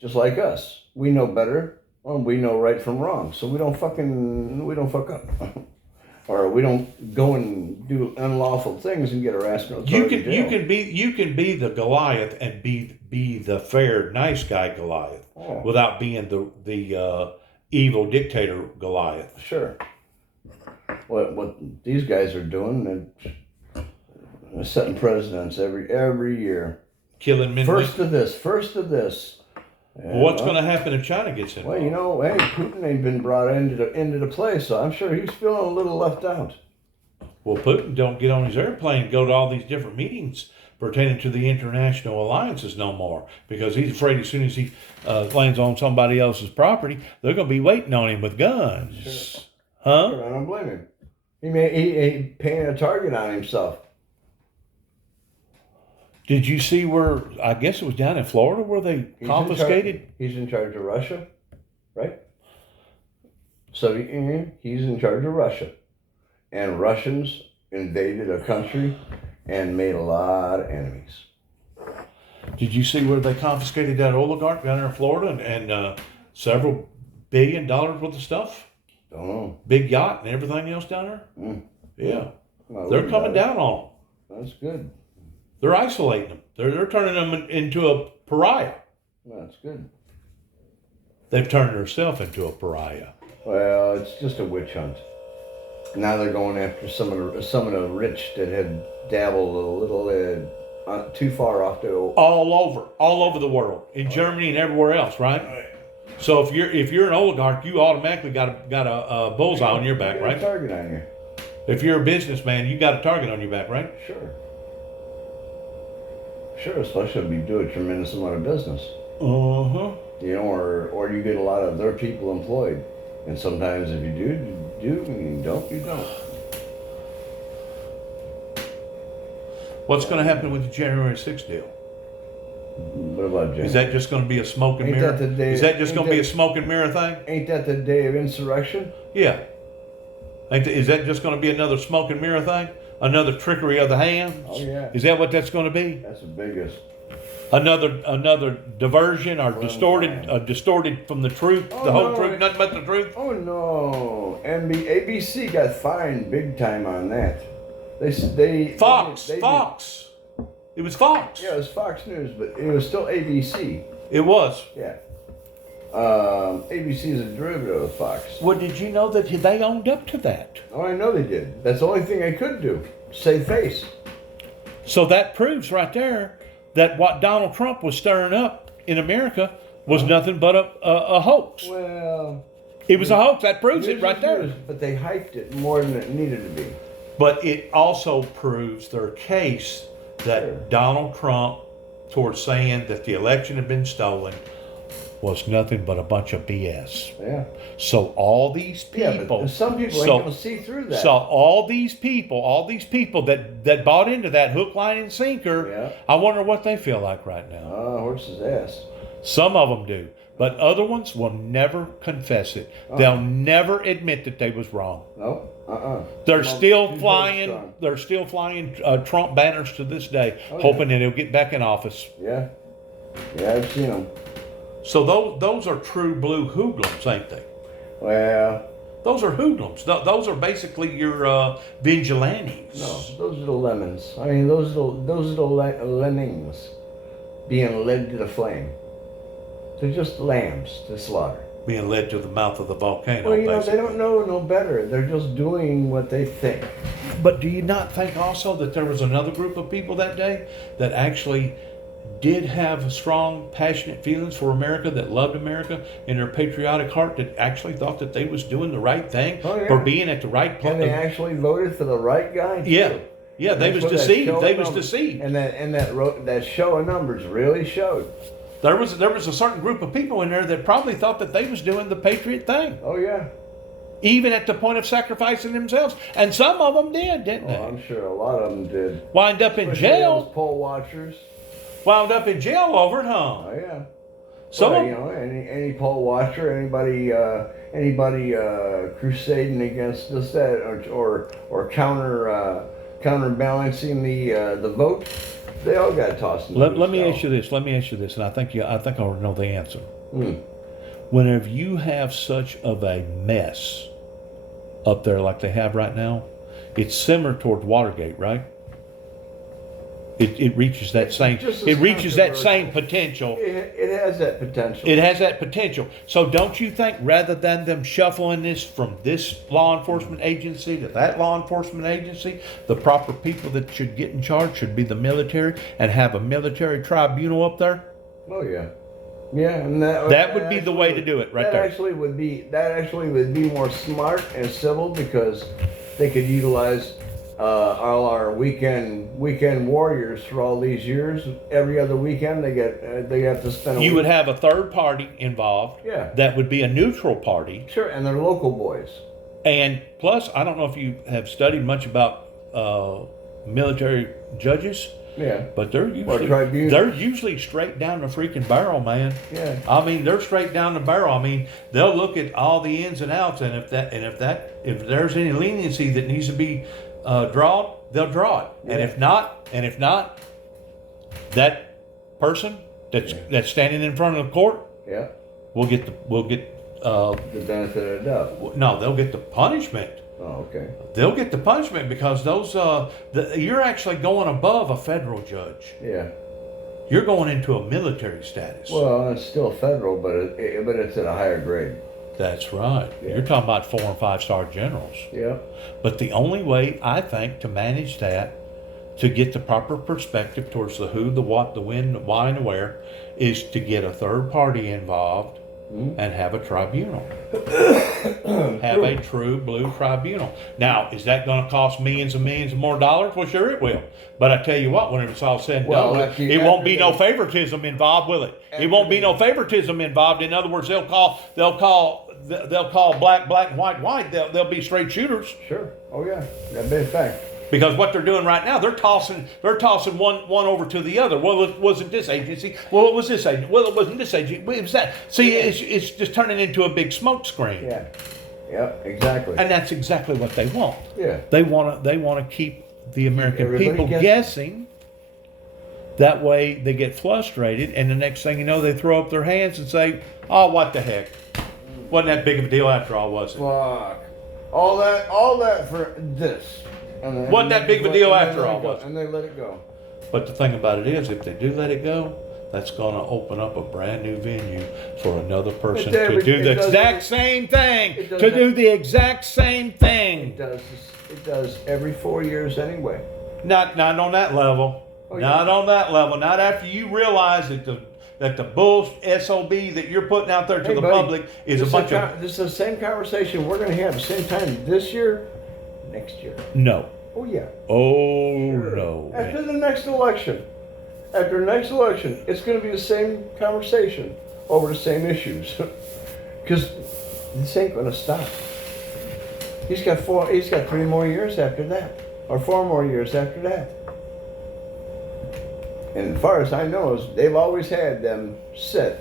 Just like us. We know better, or we know right from wrong. So we don't fuck up. Or we don't go and do unlawful things and get our ass no You can be the Goliath and be the fair, nice guy Goliath without being the evil dictator Goliath. Sure. What these guys are doing, they're setting presidents every year. Killing men. First of this. Well, what's going to happen if China gets involved? Well, Putin ain't been brought into the play, so I'm sure he's feeling a little left out. Well, Putin don't get on his airplane and go to all these different meetings pertaining to the international alliances no more because he's afraid as soon as he lands on somebody else's property, they're going to be waiting on him with guns. Sure. Huh? Sure, I don't blame him. He painted a target on himself. Did you see where, I guess it was down in Florida where they confiscated? He's in charge of Russia, right? So he's in charge of Russia. And Russians invaded a country and made a lot of enemies. Did you see where they confiscated that oligarch down there in Florida and several $1 billion worth of stuff? Don't know. Big yacht and everything else down there? Yeah. Well, they're coming down on them. That's good. They're isolating them. They're turning them into a pariah. That's good. They've turned themselves into a pariah. Well, it's just a witch hunt. Now they're going after some of the rich that had dabbled a little too far off the. All over the world, in Germany and everywhere else, right? So if you're an oligarch, you automatically got a bullseye on your back, right? Target on you. If you're a businessman, you got a target on your back, right? Sure. Sure, especially if you do a tremendous amount of business. Uh-huh. You know, or you get a lot of their people employed. And sometimes if you do, you do, and you don't, you don't. What's going to happen with the January 6th deal? What about James? Is that just going to be a smoke and Ain't mirror? that the day- Is that just ain't going to be a that- smoke and mirror thing? Ain't that the day of insurrection? Yeah. Is that just going to be another smoke and mirror thing? Another trickery of the hands? Oh, yeah. Is that what that's going to be? That's the biggest. Another diversion or distorted from the truth, Oh, the whole no, truth, nothing but the truth? Oh no! ABC got fined big time on that. They Fox. they- Fox. It was Fox. Yeah, it was Fox News, but it was still ABC. It was. Yeah. ABC is a derivative of Fox. Well, did you know that they owned up to that? Oh, I know they did. That's the only thing I could do. Save face. So that proves right there that what Donald Trump was stirring up in America was nothing but a hoax. Well, It was a hoax. That proves it news right is there. news, but they hyped it more than it needed to be. But it also proves their case that Sure. Donald Trump, towards saying that the election had been stolen, was nothing but a bunch of BS. Yeah. So all these Yeah, people, but some people ain't gonna see through that. so all these people that bought into that hook, line, and sinker, Yeah. I wonder what they feel like right now. Horse's ass. Some of them do, but other ones will never confess it. They'll never admit that they was wrong. No. They're Well, still too flying. headstrong. They're still flying Trump banners to this day, Oh, hoping that he'll get back in office. Yeah. Yeah, I've seen them. So those are true blue hoodlums, ain't they? Well, Those are hoodlums. Those are basically your vigilantes. no, those are the lemons. I mean, those are the lemmings being led to the flame. They're just lambs to slaughter. Being led to the mouth of the volcano. Well, you know, they basically. don't know no better. They're just doing what they think. But do you not think also that there was another group of people that day that actually did have strong, passionate feelings for America, that loved America in their patriotic heart, that actually thought that they was doing the right thing Oh, yeah. for being at the right And they place? actually voted for the right guy. Too. Yeah. Yeah, they That's was what that deceived. show They of was numbers- deceived. And that show of numbers really showed. There was a certain group of people in there that probably thought that they was doing the patriot thing, Oh yeah. even at the point of sacrificing themselves. And some of them did, didn't Oh, they? I'm sure a lot of them did. Wind up in Especially those jail. poll watchers. Wound up in jail over it, huh? Oh yeah. Some Well, of you know, any poll watcher, anybody crusading against this, that, or counterbalancing the vote, they all got tossed. In Let me ask you this. Let me ask you this, and I think I already know the answer. Whenever you have such of a mess up there like they have right now, it's similar toward Watergate, right? It reaches that same. just as It reaches that same controversial. potential. It has that potential. It has that potential. So don't you think rather than them shuffling this from this law enforcement agency to that law enforcement agency, the proper people that should get in charge should be the military and have a military tribunal up there? Oh yeah. Yeah, and That would be the way to do it right that there. Actually would be more smart and civil, because they could utilize all our weekend warriors for all these years. Every other weekend they have to spend. You would have a third party involved. Yeah. That would be a neutral party. Sure, and they're local boys. And plus, I don't know if you have studied much about military judges. Yeah. But they're tribunals. usually straight down the freaking barrel, man. Yeah. I mean, they're straight down the barrel. I mean, they'll look at all the ins and outs, and if there's any leniency that needs to be drawn, they'll draw it. And Yeah. if not, that person that's standing in front of the court Yeah. will get The benefit of the doubt. no, they'll get the punishment. Oh, okay. They'll get the punishment because you're actually going above a federal judge. Yeah. You're going into a military status. Well, it's still federal, but it's at a higher grade. That's right. Yeah. You're talking about 4 and 5 star generals. Yeah. But the only way, I think, to manage that, to get the proper perspective towards the who, the what, the when, the why, and the where, is to get a third party involved and have a tribunal. Have a true blue tribunal. Now, is that going to cost millions and millions of more dollars? Well, sure it will. But I tell you what, when it's all said and Well, done, after you- it won't be after no they- favoritism involved, will it? It won't be no favoritism involved. In other words, they'll call black, and white. They'll be straight shooters. Sure. Oh yeah. That'd be a fact. Because what they're doing right now, they're tossing one over to the other. Well, it wasn't this agency. Well, it was this agency. Well, it wasn't this agency. It was that. See, it's just turning into a big smoke screen. Yeah. Yeah. Exactly. And that's exactly what they want. Yeah. They want to keep the American Everybody people guessing. That way, they get frustrated, and the next thing you know, they throw up their hands and say, "Oh, what the heck? Wasn't that big of a deal after all, was it?" Fuck. All that for this. And then, Wasn't that big of a deal and they after let all, it go, was it? And they let it go. But the thing about it is, if they do let it go, that's going to open up a brand new venue for another person to do the exact same thing. It does To that. do the exact same thing. It does every 4 years anyway. Not on that level. Oh, yeah. Not on that level. Not after you realize that the bull SOB that you're putting out there to Hey, the buddy, public is a bunch of This is the same conversation we're going to have the same time this year, next year. no. Oh yeah. Oh Sure. no. After man. the next election. After the next election, it's going to be the same conversation over the same issues. Because this ain't going to stop. He's got 3 more years after that, or 4 more years after that. And as far as I know, they've always had them set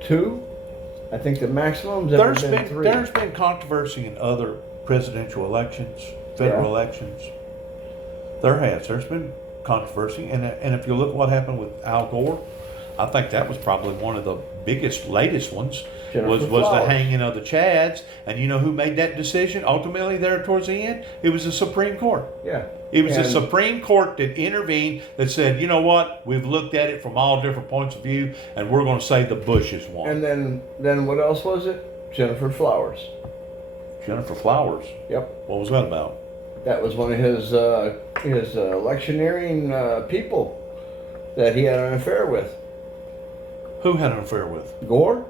2. I think the maximum's ever been 3. There's been controversy in other presidential elections, federal Yeah. elections. There's been controversy, and if you look at what happened with Al Gore, I think that was probably one of the latest ones. Jennifer was the Flowers. hanging of the Chads, and you know who made that decision ultimately there towards the end? It was the Supreme Court. Yeah. It was the And- Supreme Court that intervened, that said, you know what, we've looked at it from all different points of view, and we're going to say the Bushes won. And then what else was it? Jennifer Flowers. Jennifer Flowers, Yep. what was that about? That was one of his electioneering people that he had an affair with. Who had an affair with? Gore?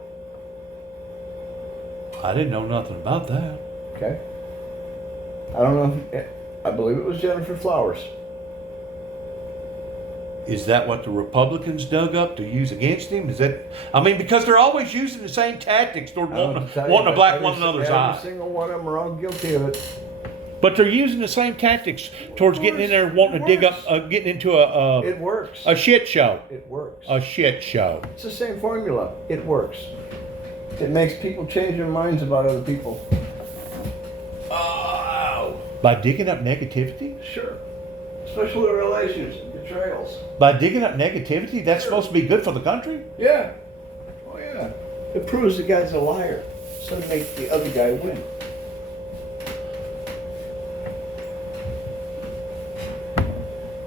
I didn't know nothing about that. Okay. I don't know. I believe it was Jennifer Flowers. Is that what the Republicans dug up to use against him? Is that? I mean, because they're always using the same tactics toward wanting to black one another's eye. Every single one of them are all guilty of it. But they're using the same tactics towards getting in there and wanting to dig up, getting into It works. a shit show. It works. A shit show. It's the same formula. It works. It makes people change their minds about other people. Oh. By digging up negativity? Sure. Especially relations, betrayals. By digging up negativity, that's supposed to be good for the country? Yeah. Oh yeah. It proves the guy's a liar. So it makes the other guy win.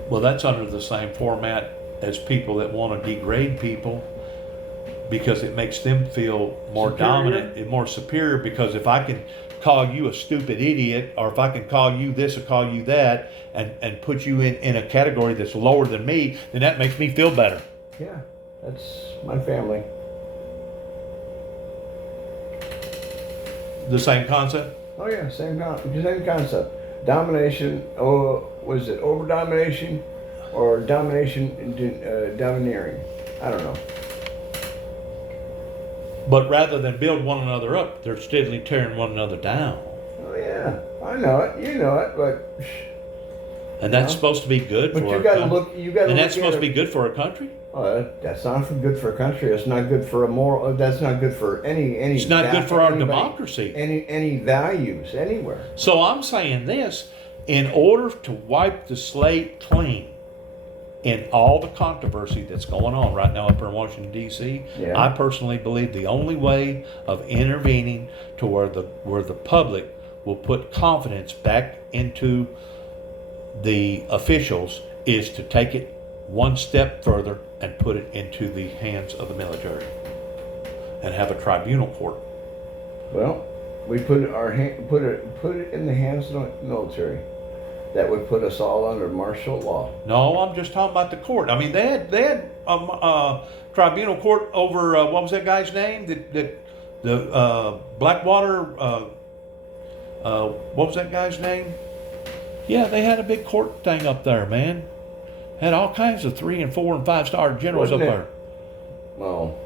Well, that's under the same format as people that want to degrade people because it makes them feel more Superior. dominant and more superior. Because if I can call you a stupid idiot, or if I can call you this or call you that, and put you in a category that's lower than me, then that makes me feel better. Yeah. That's my family. The same concept? Oh yeah, same concept. Domination. Oh, was it over domination, or domination and domineering? I don't know. But rather than build one another up, they're steadily tearing one another down. Oh yeah, I know it. You know it, but And that's Yeah. supposed to be good but for you our got to country. look. You got to. And that's supposed to be good for our country? That's not good for a country. It's not good for a moral. That's not good for any. It's not good for our anybody, democracy. Any values anywhere. So I'm saying this, in order to wipe the slate clean in all the controversy that's going on right now up in Washington, D.C., Yeah. I personally believe the only way of intervening to where the public will put confidence back into the officials is to take it one step further and put it into the hands of the military and have a tribunal court. Well, we put put it in the hands of the military. That would put us all under martial law. No, I'm just talking about the court. I mean, they had tribunal court over what was that guy's name? The Blackwater. What was that guy's name? Yeah, they had a big court thing up there, man. Had all kinds of 3 and 4 and 5-star generals Wasn't up it? there. Well,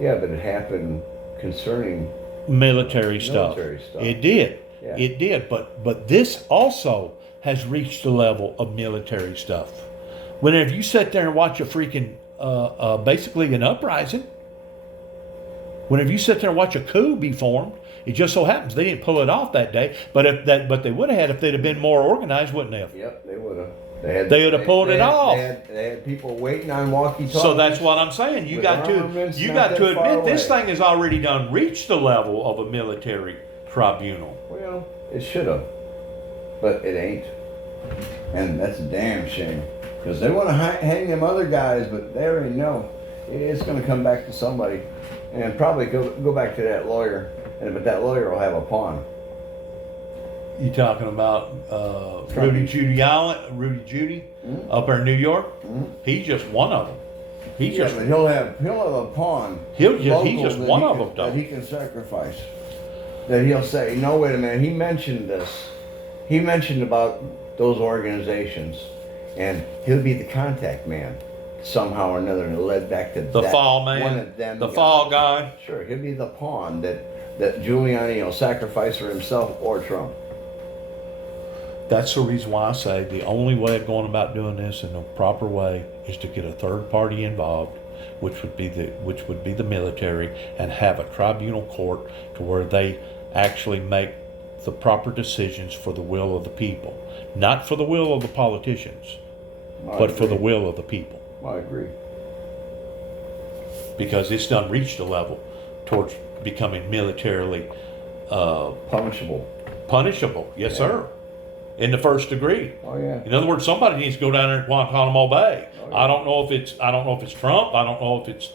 yeah, but it happened concerning Military stuff. Military stuff. It did. Yeah. It did. But this also has reached the level of military stuff. Whenever you sit there and watch a freaking basically an uprising, whenever you sit there and watch a coup be formed, it just so happens they didn't pull it off that day. But they would have had if they'd have been more organized, wouldn't they have? Yep, they would have. They would have pulled it off. They had people waiting on walkie-talkies. So that's what I'm saying. You With got armaments to not that far admit this away. thing has already done reached the level of a military tribunal. Well, it should have, but it ain't, and that's a damn shame. Because they want to hang them other guys, but they already know it's going to come back to somebody, and probably go back to that lawyer. But that lawyer will have a pawn. You talking about Rudy Judy up there in New York? He's just one of them. He's Yeah, just but he'll have a pawn. he's local just that one he of can- them, though. that he can sacrifice. That he'll say, no, wait a minute. He mentioned this. He mentioned about those organizations, and he'll be the contact man somehow or another, and it led back to The that, fall one man, of them the guys. fall guy. Sure, he'll be the pawn that Giuliani will sacrifice for himself or Trump. That's the reason why I say the only way of going about doing this in the proper way is to get a third party involved, which would be the military, and have a tribunal court to where they actually make the proper decisions for the will of the people, not for the will of the politicians, but for the will of the people. I agree. Because it's done reached a level towards becoming militarily Punishable. punishable. Yes, sir. In the first degree. Oh yeah. In other words, somebody needs to go down there at Guantanamo Bay. Oh, yeah. I don't know if it's Trump. I don't know if it's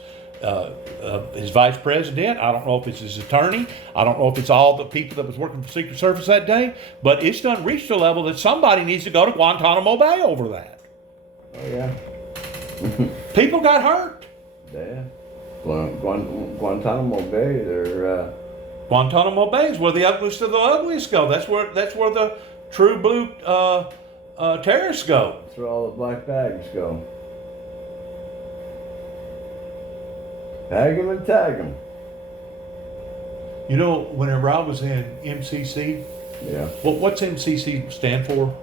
his vice president. I don't know if it's his attorney. I don't know if it's all the people that was working for Secret Service that day. But it's done reached a level that somebody needs to go to Guantanamo Bay over that. Oh yeah. People got hurt. Yeah. Guantanamo Bay. They're. Guantanamo Bay is where the ugliest of the ugliest go. That's where the true blue terrorists go. That's where all the black bags go. Bag 'em and tag 'em. You know, whenever I was in MCC, Yeah. what's MCC stand for?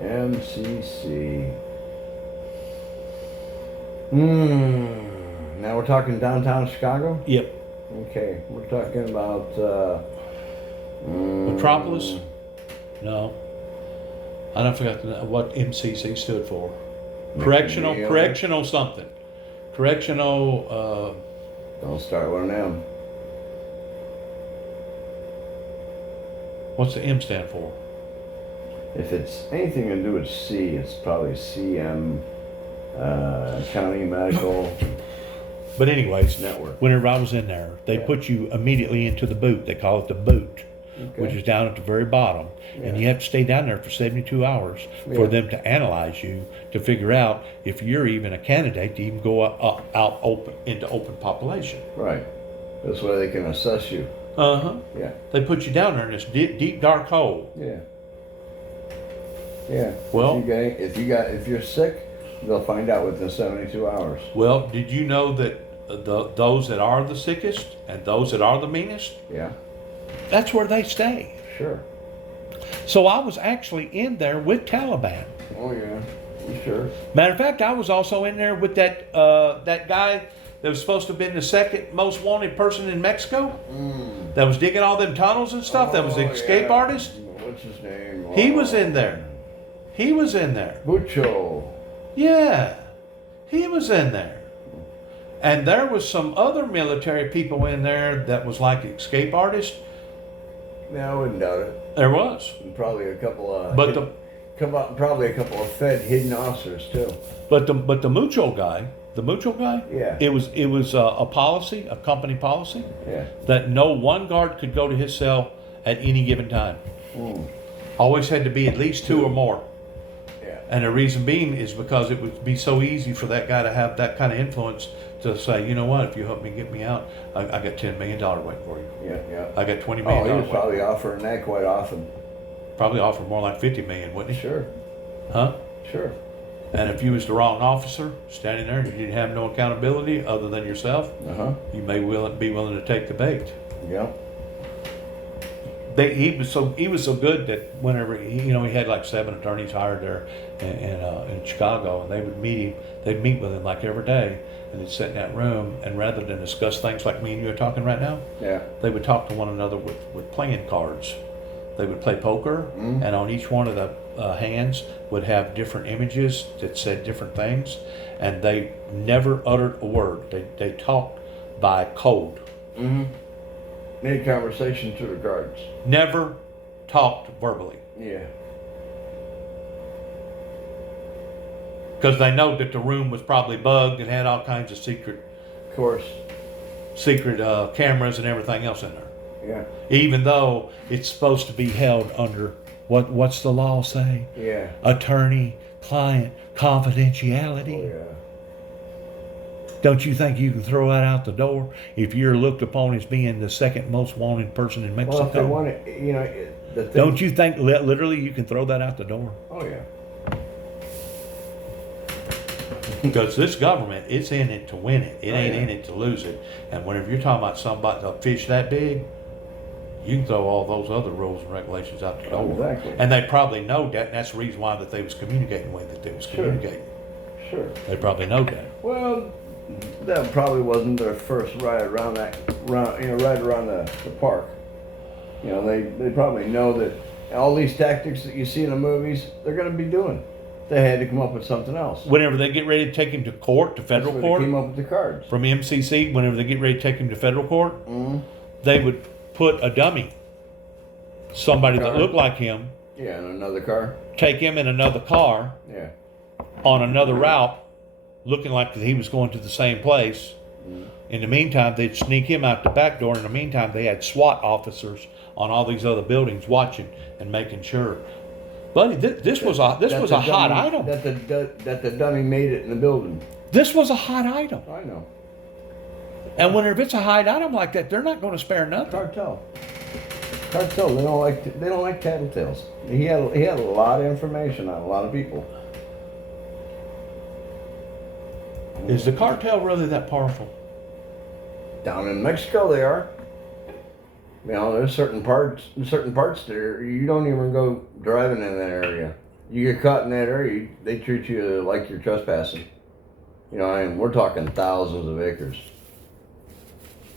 MCC. Now we're talking downtown Chicago? Yep. Okay. We're talking about Metropolis? No. I don't forgot what MCC stood for. McNeil. Correctional something. Correctional, Don't start with an M. what's the M stand for? If it's anything to do with C, it's probably CM, County Medical But anyways, Network. whenever I was in there, they Yeah. put you immediately into the boot. They call it the boot, which is down at the very bottom. And Yeah. you have to stay down there for 72 hours for Yeah. them to analyze you to figure out if you're even a candidate to even go out open into open population. Right. That's where they can assess you. Uh-huh. Yeah. They put you down there in this deep dark hole. Yeah. Yeah. Well- if you're sick, they'll find out within 72 hours. Well, did you know that those that are the sickest and those that are the meanest, Yeah. that's where they stay. Sure. So I was actually in there with Taliban. Oh yeah. You sure? Matter of fact, I was also in there with that guy that was supposed to have been the second most wanted person in Mexico, that was digging all them tunnels and stuff. That was the Oh, escape yeah. artist. What's his name? He was in there. He was in there. Bucho. Yeah, he was in there. And there was some other military people in there that was like escape artists. No, I wouldn't doubt it. There was. And probably a couple of But Probably a couple of Fed hidden officers too. But the Mucho guy, Yeah. it was a policy, a company policy, Yeah. that no one guard could go to his cell at any given time. Always had to be at least two or more. Yeah. And the reason being is because it would be so easy for that guy to have that kind of influence to say, you know what, if you help me get me out, I got $10 million waiting for you. Yeah. Yeah. I got $20 Oh, million he was waiting. probably offering that quite often. Probably offer more like 50 million, wouldn't he? Sure. Huh? Sure. And if you was the wrong officer standing there and you didn't have no accountability other than yourself, Uh-huh. you may be willing to take the bait. Yeah. He was so good that whenever he had like 7 attorneys hired there in Chicago, and they would they'd meet with him like every day, and they'd sit in that room, and rather than discuss things like me and you are talking right now, Yeah. they would talk to one another with playing cards. They would play poker, and on each one of the hands would have different images that said different things, and they never uttered a word. They talked by code. Made conversation through the cards. Never talked verbally. Yeah. Because they know that the room was probably bugged and had all kinds of secret Of course. cameras and everything else in there. Yeah. Even though it's supposed to be held under what's the law say? Yeah. Attorney-client confidentiality. Oh, yeah. Don't you think you can throw that out the door if you're looked upon as being the second most wanted person in Mexico? Well, if they want it, the thing. Don't you think literally you can throw that out the door? Oh, yeah. Because this government, it's in it to win it. It ain't yeah. in it to lose it. And whenever you're talking about somebody, a fish that big, you can throw all those other rules and regulations out the door. Exactly. And they probably know that, and that's the reason why that they was communicating the way that they was Sure. communicating. Sure. They probably know that. Well, that probably wasn't their first ride around right around the park. They probably know that all these tactics that you see in the movies, they're going to be doing. They had to come up with something else. Whenever they get ready to take him to court, to federal That's where court, they came up with the cards. from MCC, whenever they get ready to take him to federal court, they would put a dummy, somebody that Car. looked like him, Yeah, and another car. take him in another car Yeah. on another route, looking like that he was going to the same place. In the meantime, they'd sneak him out the back door. In the meantime, they had SWAT officers on all these other buildings watching and making sure. Buddy, this was a hot item. That the dummy made it in the building. This was a hot item. I know. And whenever it's a hot item like that, they're not going to spare nothing. Cartel. They don't like tattletales. He had a lot of information on a lot of people. Is the cartel really that powerful? Down in Mexico, they are. There's certain parts there you don't even go driving in that area. You get caught in that area, they treat you like you're trespassing. We're talking thousands of acres.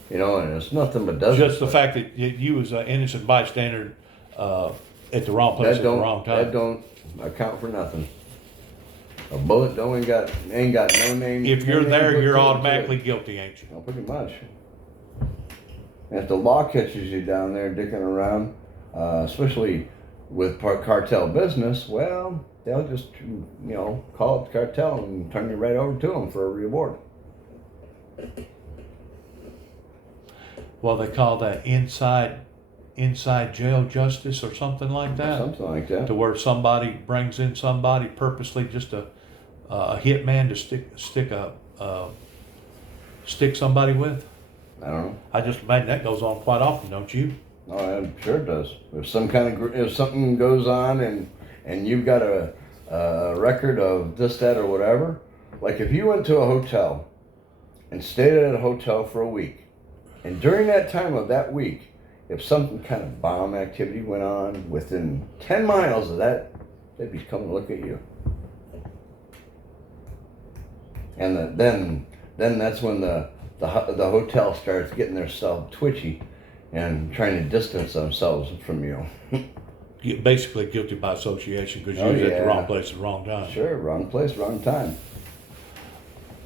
And it's nothing but desert. Just the fact that you was an innocent bystander at the wrong place at the wrong time. That don't account for nothing. A bullet ain't got no name. If you're no name there, put you're to it. automatically guilty, ain't you? Well, pretty much. And if the law catches you down there dicking around, especially with cartel business, well, they'll just, call it the cartel and turn you right over to them for a reward. Well, they call that inside jail justice or something like that. Something like that. To where somebody brings in somebody purposely, just a hitman to stick somebody with. I don't know. I just imagine that goes on quite often, don't you? Oh, I'm sure it does. If something goes on and you've got a record of this, that, or whatever, like if you went to a hotel and stayed at a hotel for a week, and during that time of that week, if some kind of bomb activity went on within 10 miles of that, they'd be coming to look at you. And then that's when the hotel starts getting themselves twitchy and trying to distance themselves from you. You're basically guilty by association because you Oh, was at the yeah. wrong place at the wrong time. Sure, wrong place, wrong time.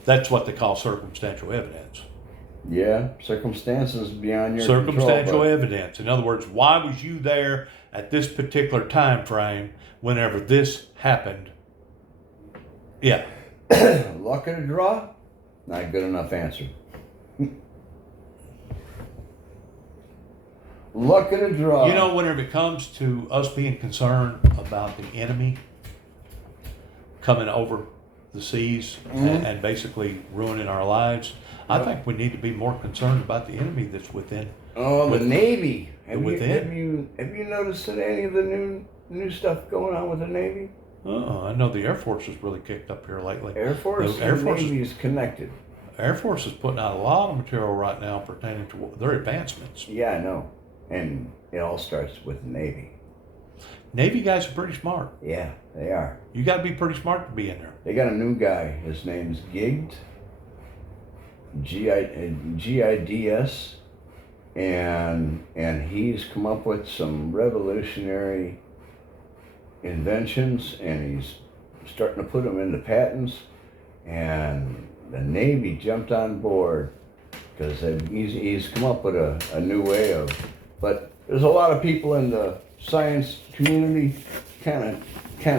That's what they call circumstantial evidence. Yeah, circumstances beyond your Circumstantial control, evidence. In other words, why was you there at this particular time frame, whenever this happened. Yeah. Luck of the draw? Not good enough answer. Luck of the draw. You know, whenever it comes to us being concerned about the enemy coming over the seas and basically ruining our lives, I think we need to be more concerned about the enemy that's within. Oh, the Navy. Have within. you noticed any of the new stuff going on with the Navy? I know the Air Force has really kicked up here lately. Air Force The Air and Force Navy is connected. Air Force is putting out a lot of material right now pertaining to their advancements. Yeah, I know. And it all starts with the Navy. Navy guys are pretty smart. Yeah, they are. You got to be pretty smart to be in there. They got a new guy. His name's Gigged. Gids. And he's come up with some revolutionary inventions, and he's starting to put them into patents. And the Navy jumped on board because he's come up with a new way of. But there's a lot of people in the science community kind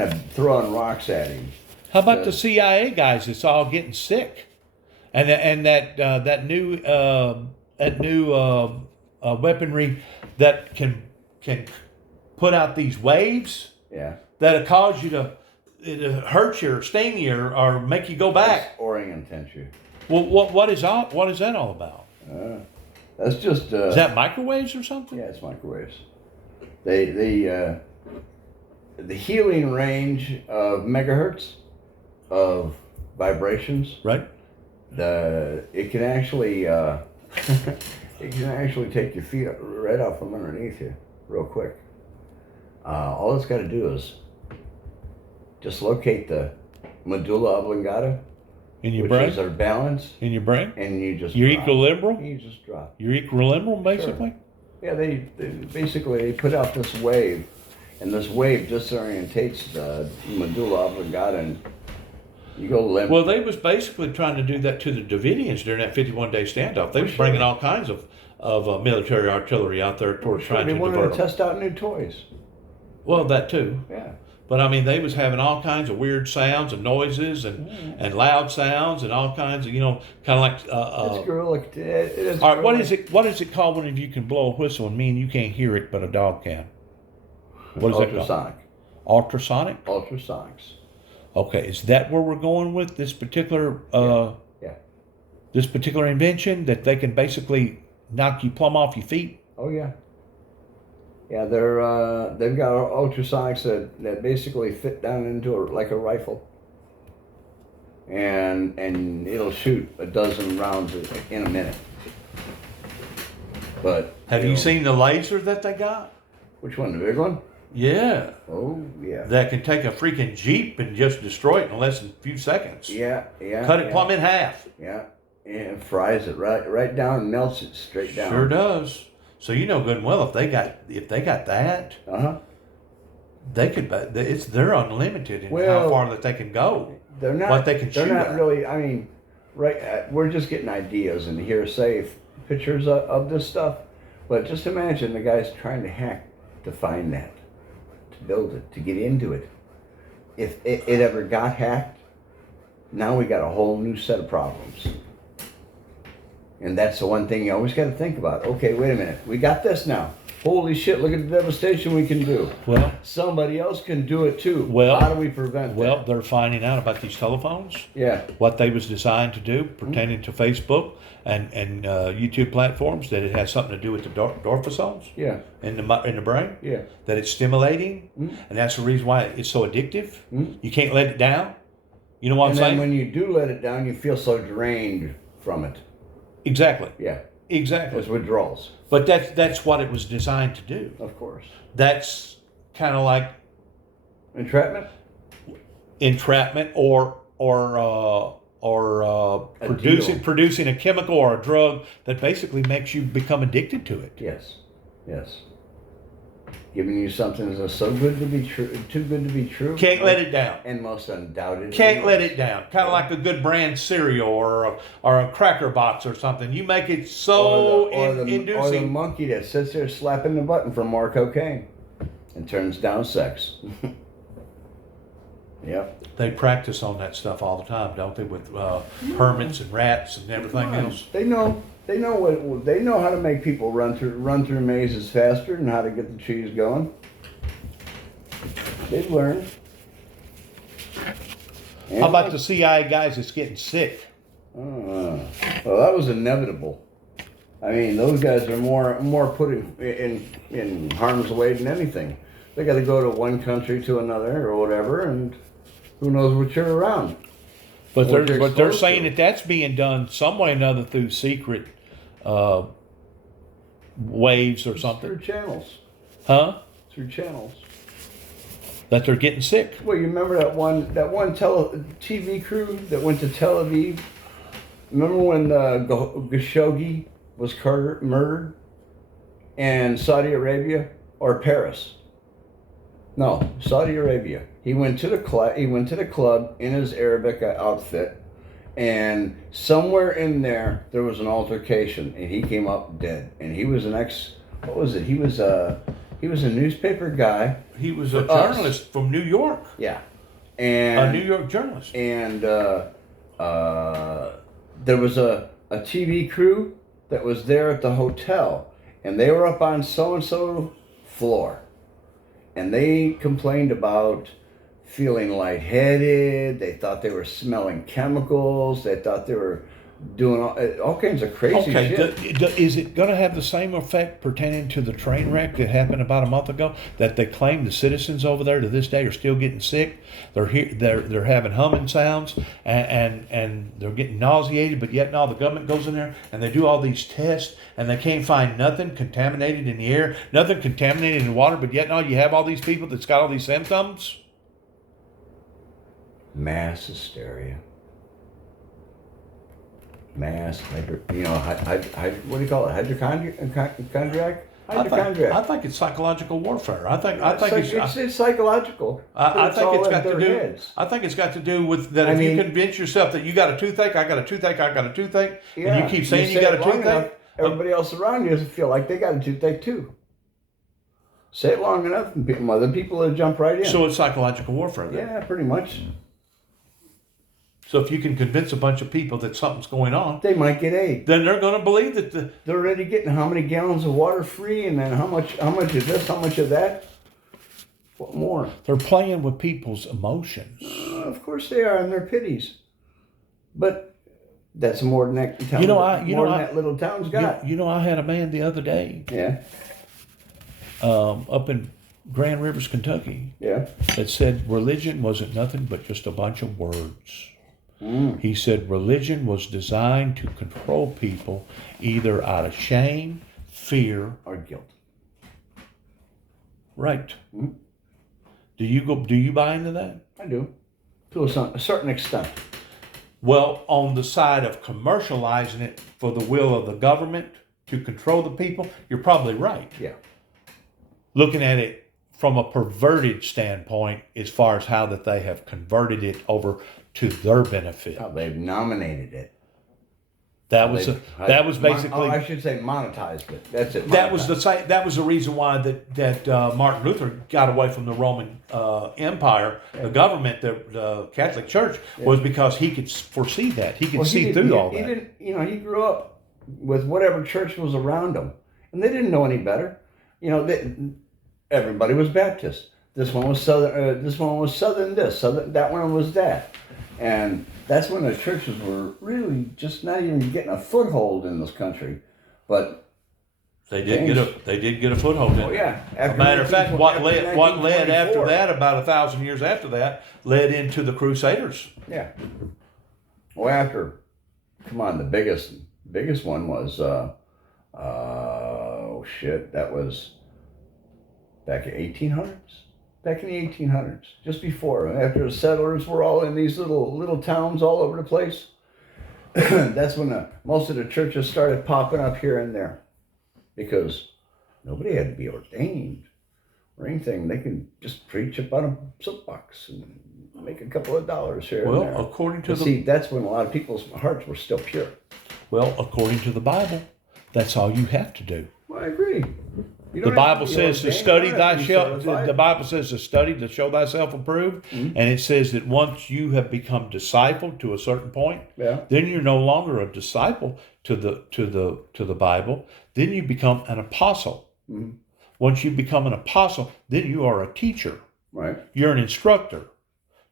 of throwing rocks at him. How about the CIA guys that's all getting sick, and that new weaponry that can put out these waves Yeah. that'll cause you to hurt you or sting you or make you go back. Orientate you. Well, what is that all about? That's just. Is that microwaves or something? Yeah, it's microwaves. The healing range of megahertz of vibrations. Right. It can actually take your feet right out from underneath you real quick. All it's got to do is just locate the medulla oblongata, In your which brain. is our balance, In your brain. and you just Your drop. equilibrium. You just drop. Your equilibrium, basically. Yeah, they basically they put out this wave, and this wave disorientates the medulla oblongata, and you go limp. Well, they was basically trying to do that to the Davidians during that 51-day standoff. They was Sure. bringing all kinds of military artillery out there towards trying They to wanted divert to them. test out new toys. Well, that too. Yeah. But I mean, they was having all kinds of weird sounds and noises and loud sounds and all kinds of, kind of like. It's gorilla. It is All right, what gorilla- is it? What is it called when you can blow a whistle and me and you can't hear it, but a dog can? What is that called? Ultrasonic. Ultrasonic. Ultrasonics. Okay, is that where we're going with this particular? Yeah. This particular invention that they can basically knock you plumb off your feet. Oh yeah. Yeah, they've got ultrasonics that basically fit down into like a rifle, and it'll shoot a dozen rounds in a minute. But Have you seen the laser that they got? which one? The big one? Yeah, Oh yeah. that can take a freaking Jeep and just destroy it in less than a few seconds. Yeah. Cut it plumb in half. Yeah. And fries it right down and melts it straight down. Sure does. So you know good and well if they got that, Uh-huh. they could. They're unlimited in how Well, far that they can go. They're not. What they can They're shoot not at. really. I mean, right. We're just getting ideas and hearsay pictures of this stuff. But just imagine the guy's trying to hack to find that, to build it, to get into it. If it ever got hacked, now we got a whole new set of problems. And that's the one thing you always got to think about. Okay, wait a minute. We got this now. Holy shit, look at the devastation we can do. Well, Somebody else can do it too. Well- how do we prevent well, that? they're finding out about these telephones. Yeah. What they was designed to do pertaining to Facebook and YouTube platforms, that it has something to do with the dorphosomes Yeah. in the brain, Yeah. that it's stimulating, and that's the reason why it's so addictive. You can't let it down. You know what And I'm then saying? when you do let it down, you feel so drained from it. Exactly. Yeah. Exactly. There's withdrawals, But that's what it was designed to do. of course. That's kind of like Entrapment? entrapment or A producing a chemical or a drug that basically makes you become addicted to it. Yes. Yes. Giving you something that's so good to be true, too good to be true. Can't let it down. And most undoubtedly. Can't let it down. Kind of like a good brand cereal or a cracker box or something. You make it so Or the inducing. monkey that sits there slapping the button for more cocaine. and turns down sex. Yep. They practice on that stuff all the time, don't they? With hermits and rats and everything else. They know. They know what. They know how to make people run through mazes faster and how to get the trees going. They've learned. How about the CIA guys that's getting sick? Well, that was inevitable. I mean, those guys are more put in harm's way than anything. They got to go to one country to another or whatever, and who knows what you're around. But What they're you're but they're exposed saying to. that that's being done some way or another through secret waves or Through something, channels. huh? Through channels. That they're getting sick. Well, you remember that one TV crew that went to Tel Aviv? Remember when Khashoggi was murdered in Saudi Arabia or Paris? No, Saudi Arabia. He went to the club in his Arabic outfit, and somewhere in there was an altercation, and he came up dead. And he was what was it? He was a newspaper guy. He was a For us. journalist from New York, Yeah, a and New York journalist. and there was a TV crew that was there at the hotel, and they were up on so and so floor, and they complained about feeling lightheaded. They thought they were smelling chemicals. They thought they were doing all kinds of crazy shit. Is it going to have the same effect pertaining to the train wreck that happened about a month ago? That they claim the citizens over there to this day are still getting sick. They're having humming sounds and they're getting nauseated. But yet now the government goes in there and they do all these tests and they can't find nothing contaminated in the air, nothing contaminated in the water. But yet now you have all these people that's got all these symptoms. Mass hysteria. Mass, what do you call it? Hypochondriac? I think it's psychological warfare. I think It's psychological. I It's think all it's in got to their do. heads. I think it's got to do with that. I If mean- you convince yourself that you got a toothache, I got a toothache, I got a toothache, and you keep saying you say got it a long enough, toothache, everybody else around you doesn't feel like they got a toothache too. Say it long enough, and other people will jump right in. so it's psychological warfare. Then. Yeah, pretty much. So if you can convince a bunch of people that something's going on, They might get AIDS. then they're going to believe that They're already getting how many gallons of water free, and then how much of this, how much of that. What more? they're playing with people's emotions. Of course they are, and their pities. But that's more than that town. That little town's got. You know, I had a man the other day Yeah, up in Grand Rivers, Kentucky, yeah. that said religion wasn't nothing but just a bunch of words. He said religion was designed to control people either out of shame, fear, Or guilt. right. Do you buy into that? I do, to a certain extent. Well, on the side of commercializing it for the will of the government to control the people, you're probably right. Yeah. Looking at it from a perverted standpoint as far as how that they have converted it over to their benefit. How they've nominated it. That was basically I should say monetized it. That's it. that was monetized. that was the reason why that Martin Luther got away from the Roman Empire, the government, the Catholic Church, was because he could foresee that. He could Well, see he through didn't- all he that. didn't. He grew up with whatever church was around him, and they didn't know any better. Everybody was Baptist. This one was Southern. This one was Southern. That one was that, and that's when the churches were really just not even getting a foothold in this country. But They did get a foothold in it. yeah, A matter of fact, what after led after 1924. that, about 1,000 years after that, led into the Crusaders. Yeah. Well, come on, the biggest one was that was back in 1800s. Back in the 1800s, just before, after the settlers were all in these little towns all over the place. That's when most of the churches started popping up here and there, because nobody had to be ordained or anything. They could just preach up on a soapbox and make a couple of dollars here and there. Well, according to See, that's when a lot of people's hearts were still pure. according to the Bible, that's all you have to do. Well, I agree. You The don't have Bible be says to ordained, study you don't have to be thyself. certified. The Bible says to study to show thyself approved, and it says that once you have become disciple to a certain point, Yeah. then you're no longer a disciple to the Bible. Then you become an apostle. Once you become an apostle, then you are a teacher. Right. You're an instructor.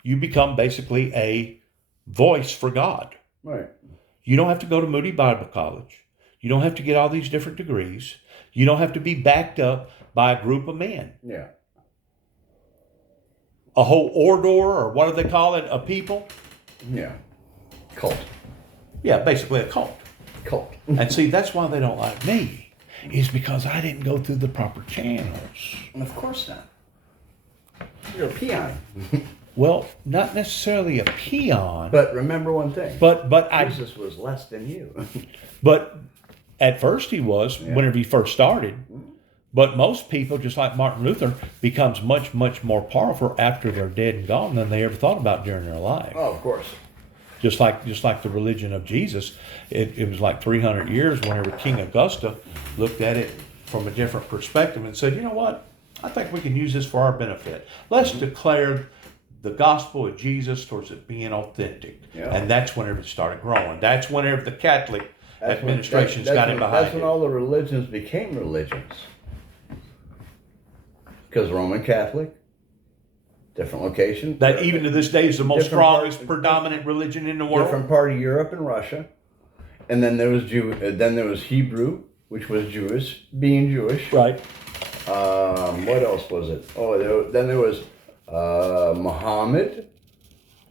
You become basically a voice for God. Right. You don't have to go to Moody Bible College. You don't have to get all these different degrees. You don't have to be backed up by a group of men. Yeah. A whole order, or what do they call it? A people? Yeah. Cult. Yeah, basically a cult. Cult. And see, that's why they don't like me, is because I didn't go through the proper channels. Of course not. You're a peon. Well, not necessarily a peon, But remember one thing. but Jesus was less than you. But at first he was, whenever he first started. But most people, just like Martin Luther, becomes much, much more powerful after they're dead and gone than they ever thought about during their life. Oh, of course. Just like the religion of Jesus, it was like 300 years whenever King Augusta looked at it from a different perspective and said, you know what? I think we can use this for our benefit. Let's declare the gospel of Jesus towards it being authentic. Yeah. And that's whenever it started growing. That's whenever the Catholic That's administrations when, got in behind That's when it. all the religions became religions. Because Roman Catholic, different location. That even to this day is the most Different strongest, part- predominant religion in the world. different part of Europe and Russia, and then there was then there was Hebrew, which was Jewish, being Jewish. Right. What else was it? Oh, then there was Muhammad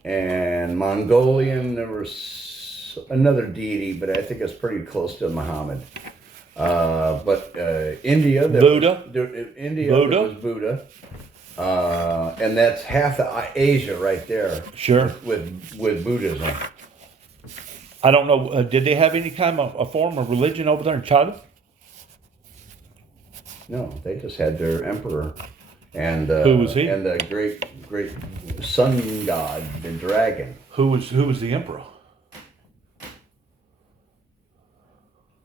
and Mongolian. There was another deity, but I think it's pretty close to Muhammad. But India, Buddha. India Buddha. was Buddha, and that's half of Asia right there. Sure. With Buddhism. I don't know. Did they have any kind of a form of religion over there in China? No, they just had their emperor, and Who was he? And the great sun god, the dragon. Who was the emperor?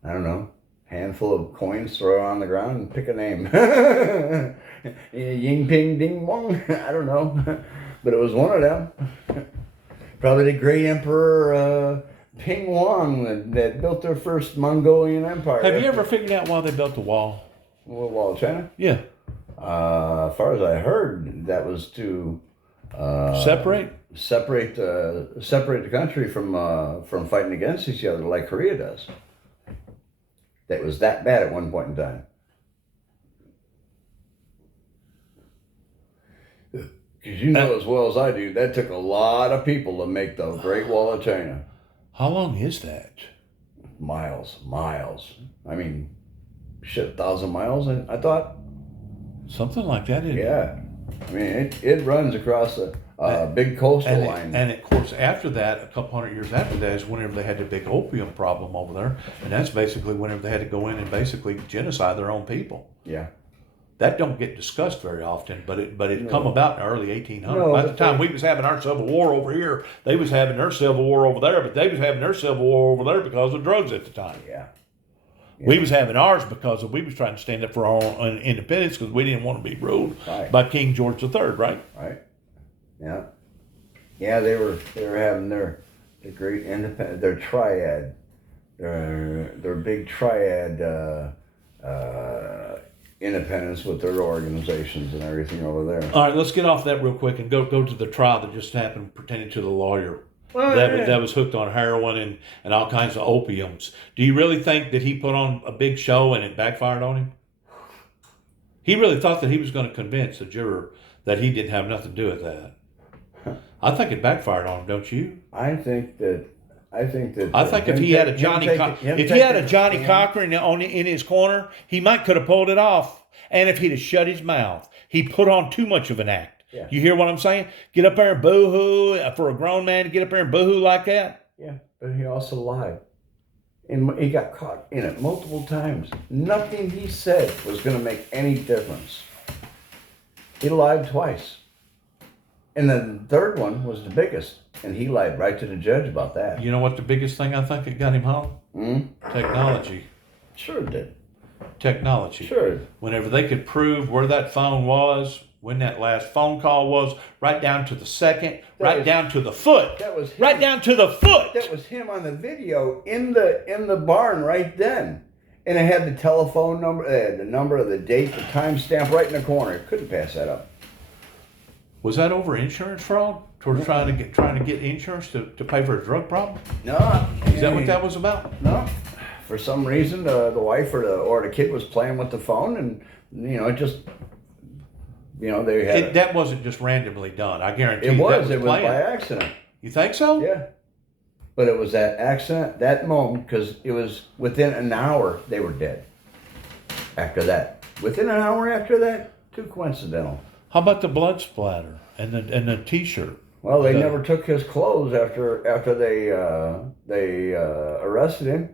I don't know. Handful of coins, throw it on the ground, and pick a name. Ying Ping Ding Wong. I don't know, but it was one of them. Probably the great emperor Ping Wang that built their first Mongolian empire. Have you ever figured out why they built the wall? Wall of China? Yeah. As far as I heard, that was to Separate? separate the country from fighting against each other like Korea does. That was that bad at one point in time. Because you know as well as I do, that took a lot of people to make the Great Wall of China. How long is that? Miles. I mean, shit, 1,000 miles, I thought. Something like that, isn't it? Yeah. I mean, it runs across a big coastal And, line. and of course, after that, a couple hundred years after that, is whenever they had the big opium problem over there, and that's basically whenever they had to go in and basically genocide their own people. Yeah. That don't get discussed very often, but it come about in the early 1800s. No, By the but time we was having our civil war over here, they was having their civil war over there, but they was having their civil war over there because of drugs at the time. Yeah. We was having ours because we was trying to stand up for our own independence because we didn't want to be ruled Right. by King George III, right? Right. Yeah. Yeah, they were having their great independent, their triad, their big triad independence with their organizations and everything over there. All right, let's get off that real quick and go to the trial that just happened pertaining to the lawyer that was hooked on heroin and all kinds of opiums. Do you really think that he put on a big show and it backfired on him? He really thought that he was going to convince the juror that he didn't have nothing to do with that. I think it backfired on him, don't you? I think that if he had a Johnny Cochran in his corner, he might could have pulled it off. And if he'd have shut his mouth, he put on too much of an act. Yeah. You hear what I'm saying? Get up there and boo-hoo for a grown man to get up there and boo-hoo like that. Yeah, but he also lied. And he got caught in it multiple times. Nothing he said was going to make any difference. He lied twice. And the third one was the biggest. And he lied right to the judge about that. You know what the biggest thing I think that got him home? Technology. Sure did. technology. Sure. Whenever they could prove where that phone was, when that last phone call was, right down to the second, right down to the foot. That was him. Right down to the foot. That was him on the video in the barn right then. And it had the telephone number, the number, the date, the timestamp right in the corner. Couldn't pass that up. Was that over insurance fraud? Toward trying to get insurance to pay for a drug problem? No. Is that what that was about? No. For some reason, the wife or the kid was playing with the phone, and they had That wasn't just randomly done. I guarantee it you was. that It was planned. by accident. You think so? Yeah. But it was that accident, that moment, because it was within an hour they were dead. After that, within an hour after that, too coincidental. How about the blood splatter and the T-shirt? Well, they never took his clothes after they arrested him.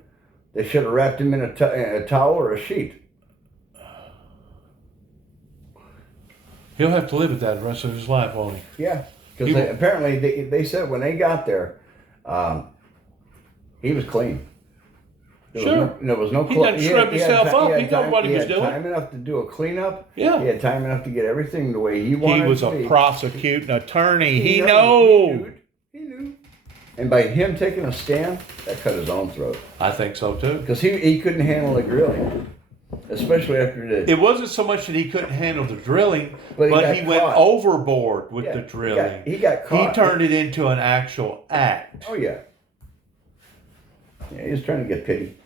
They should have wrapped him in a towel or a sheet. He'll have to live with that the rest of his life, won't he? Yeah, because apparently they said when they got there, he was clean. There was no He done scrubbed himself up. He knew what he was doing. He had time enough to do a cleanup. Yeah. He had time enough to get everything the way he wanted. He was it to a be. prosecuting attorney. He knew. knew. He knew. And by him taking a stand, that cut his own throat. I think so too. Because he couldn't handle the grilling, especially after the. It wasn't so much that he couldn't handle the drilling, But but he he got went caught. overboard with Yeah, the drilling. He got caught. He turned it into an actual act. Oh yeah. Yeah, he was trying to get pity.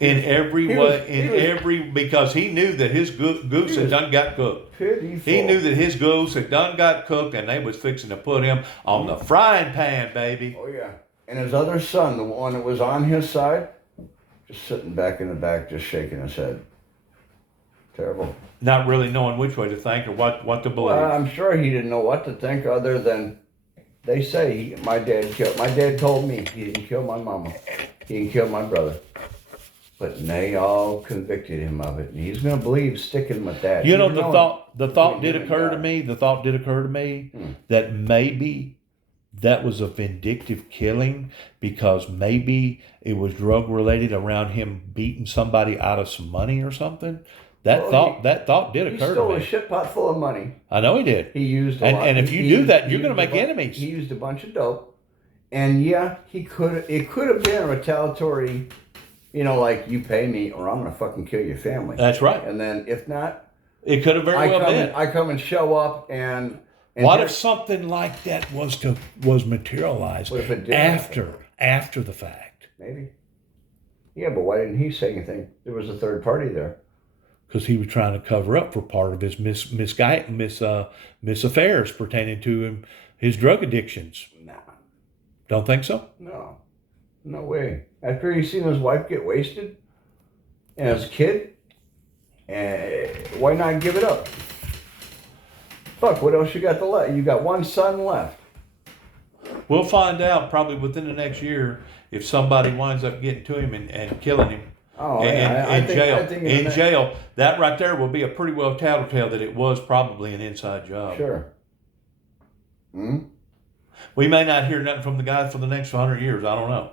In every He way, was- because he knew that his goose had done got cooked. Pitiful. He knew that his goose had done got cooked, and they was fixing to put him on the frying pan, baby. Oh yeah. And his other son, the one that was on his side, just sitting back in the back, just shaking his head. Terrible. Not really knowing which way to think or what to believe. Well, I'm sure he didn't know what to think other than they say my dad told me he didn't kill my mama. He didn't kill my brother. But they all convicted him of it. And he's gonna believe sticking with that. You know, Even the knowing- thought did between occur God. to me. The thought did occur to me that maybe that was a vindictive killing because maybe it was drug related around him beating somebody out of some money or something. That Well, thought did He occur stole to a me. shit pot full of money. I know he did. He used a And- lot. and if you he do used- that, he you're gonna used a make bu- enemies. He used a bunch of dope, and yeah, it could have been a retaliatory, like you pay me or I'm gonna fucking kill your family. That's right. And then if not, It could have very well been. I come and show up and What here- if something like that was materialized What if it did after the fact? maybe? Yeah, but why didn't he say anything? There was a third party there. Because he was trying to cover up for part of his misaffairs pertaining to his drug addictions. Nah, Don't think so? no way. After he seen his wife get wasted and his kid, why not give it up? Fuck, what else you got to left? You got one son left. We'll find out probably within the next year if somebody winds up getting to him and killing him Oh, in yeah, I think- jail. I think In that- jail, that right there will be a pretty well tattletale that it was probably an inside job. Sure. We may not hear nothing from the guy for the next 100 years. I don't know.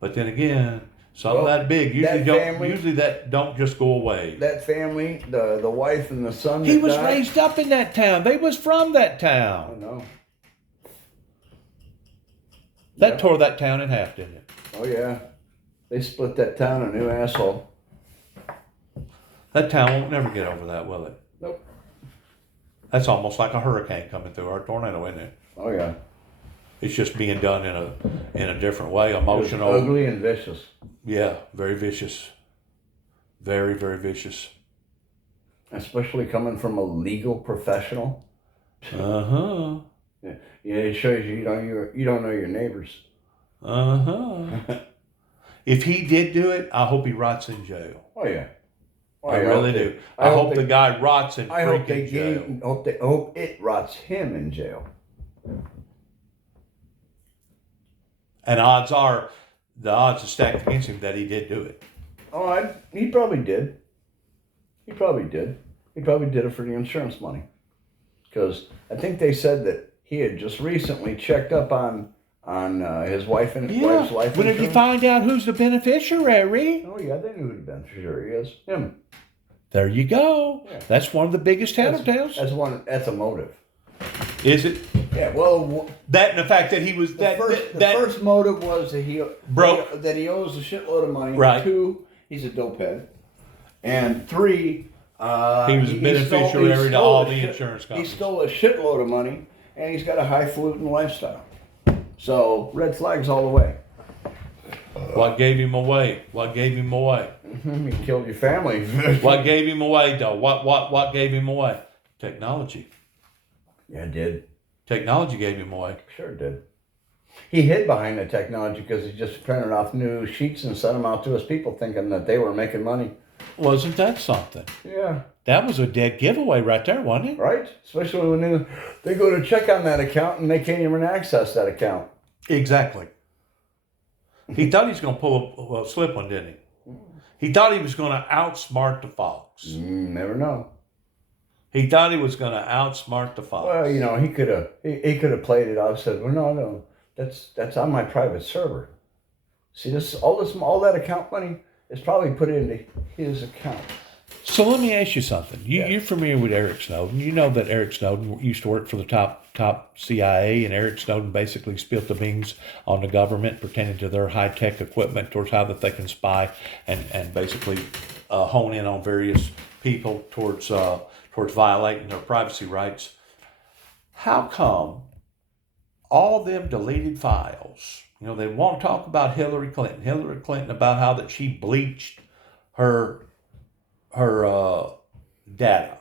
But then again, something Well, that big usually that don't just go away. That family, the wife and the son. He that was died, raised up in that town. They was from that I town. don't know. That Yeah. tore that town in half, didn't it? Oh yeah, they split that town a new asshole. That town won't never get over that, will it? Nope. That's almost like a hurricane coming through our tornado, isn't it? Oh yeah. It's just being done in a different way, It was emotional. ugly and vicious. Yeah, very vicious. Very, very vicious. Especially coming from a legal professional. Uh-huh. Yeah, it shows you you don't know your neighbors. Uh-huh. If he did do it, I hope he rots in jail. Oh yeah. Oh, I yeah, really hope do. they- I hope they- the guy rots in I hope they freaking jail. hope it rots him in jail. And odds are stacked against him that he did do it. Oh, he probably did. He probably did. He probably did it for the insurance money. Because I think they said that he had just recently checked up on on his wife and his Yeah. wife's life Whenever you insurance. find out who's the beneficiary, Oh yeah, they knew who the beneficiary is. Him. there you go. Yeah. That's one of the biggest tattletales. That's a motive. Is it? Yeah. Well, That and the fact that he was the first motive was that he Broke. that he owes a shitload of money. Right. 2, he's a dopehead, and 3, he was a beneficiary to all the insurance He companies. stole a shitload of money, and he's got a highfalutin lifestyle. So red flags all the way. What gave him away? What gave him away? He killed your family. What gave him away, though? What gave him away? Technology. Yeah, it did. Technology gave him away. Sure did. He hid behind the technology because he just printed off new sheets and sent them out to his people thinking that they were making money. Wasn't that something? Yeah. That was a dead giveaway right there, wasn't it? Right? Especially when they go to check on that account and they can't even access that account. Exactly. He thought he was going to pull a slip one, didn't he? He thought he was going to outsmart the fox. Never know. He thought he was going to outsmart the fox. Well, you know, he could have played it off. Said, "Well, no, that's on my private server." See, all that account money is probably put into his account. So let me ask you something. Yeah. You're familiar with Eric Snowden. You know that Eric Snowden used to work for the top CIA, and Eric Snowden basically spilled the beans on the government, pretending to their high-tech equipment towards how that they can spy and basically hone in on various people towards violating their privacy rights. How come all them deleted files, you know, they won't talk about Hillary Clinton about how that she bleached her data,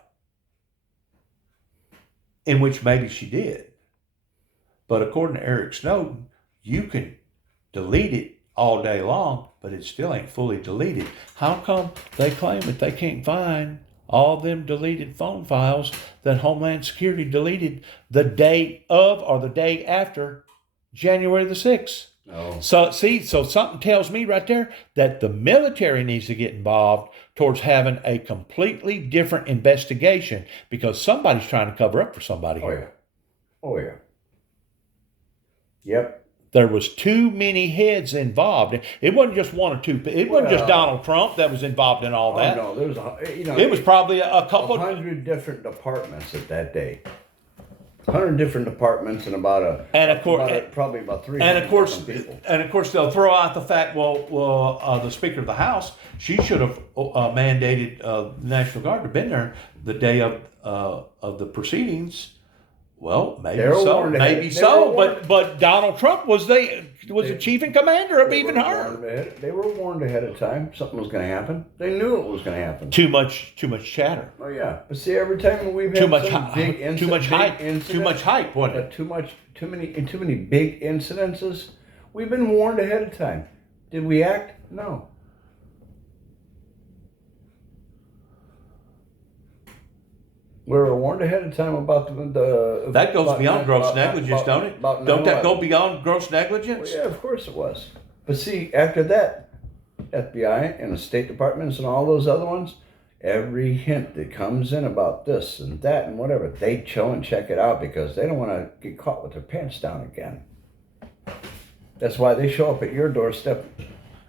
in which maybe she did. But according to Eric Snowden, you can delete it all day long, but it still ain't fully deleted. How come they claim that they can't find all them deleted phone files that Homeland Security deleted the day of or the day after January the 6th? No. So something tells me right there that the military needs to get involved towards having a completely different investigation because somebody's trying to cover up for somebody Oh yeah. here. Oh yeah. Yep. There was too many heads involved. It wasn't just one or two. It wasn't just Well, Donald Trump that was involved in all that. Oh no, there was It was probably a couple. 100 different departments at that day. 100 different departments and probably about 300 And of course, different people. and of course, they'll throw out the fact. The Speaker of the House, she should have mandated the National Guard to been there the day of the proceedings. Well, maybe They were so, warned ahead. maybe They so. were warned. But Donald Trump was the chief and commander of even her. They were warned ahead of time something was going to happen. They knew it was going to happen. Too much chatter. Oh yeah, but see, every time we've had Too much some big hype. Too much hype. Too much hype. Wasn't it? too many big incidences. We've been warned ahead of time. Did we act? No. We were warned ahead of time about the That goes about- beyond gross about- negligence, about- don't it? about Don't that 9/11. go beyond gross negligence? Well, yeah, of course it was. But see, after that, FBI and the State Departments and all those other ones, every hint that comes in about this and that and whatever, they chill and check it out because they don't want to get caught with their pants down again. That's why they show up at your doorstep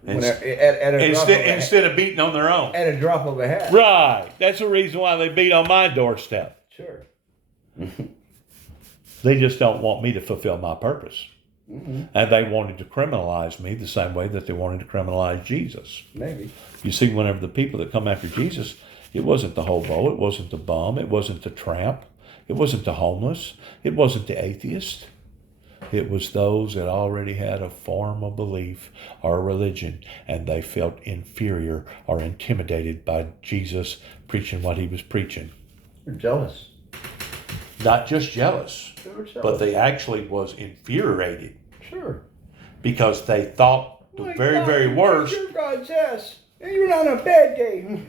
at Instead of beating on their own. at a drop of a hat. Right. That's the reason why they beat on my doorstep. Sure. They just don't want me to fulfill my purpose. Mm-hmm. And they wanted to criminalize me the same way that they wanted to criminalize Jesus. Maybe. You see, whenever the people that come after Jesus, it wasn't the hobo, it wasn't the bum, it wasn't the tramp, it wasn't the homeless, it wasn't the atheist. It was those that already had a form of belief or religion, and they felt inferior or intimidated by Jesus preaching what he was preaching. They're jealous. Not just jealous, They were jealous. but they actually was infuriated Sure. because they thought the My very, God, very you worst. kicked your God's ass. And you're not on a bad day.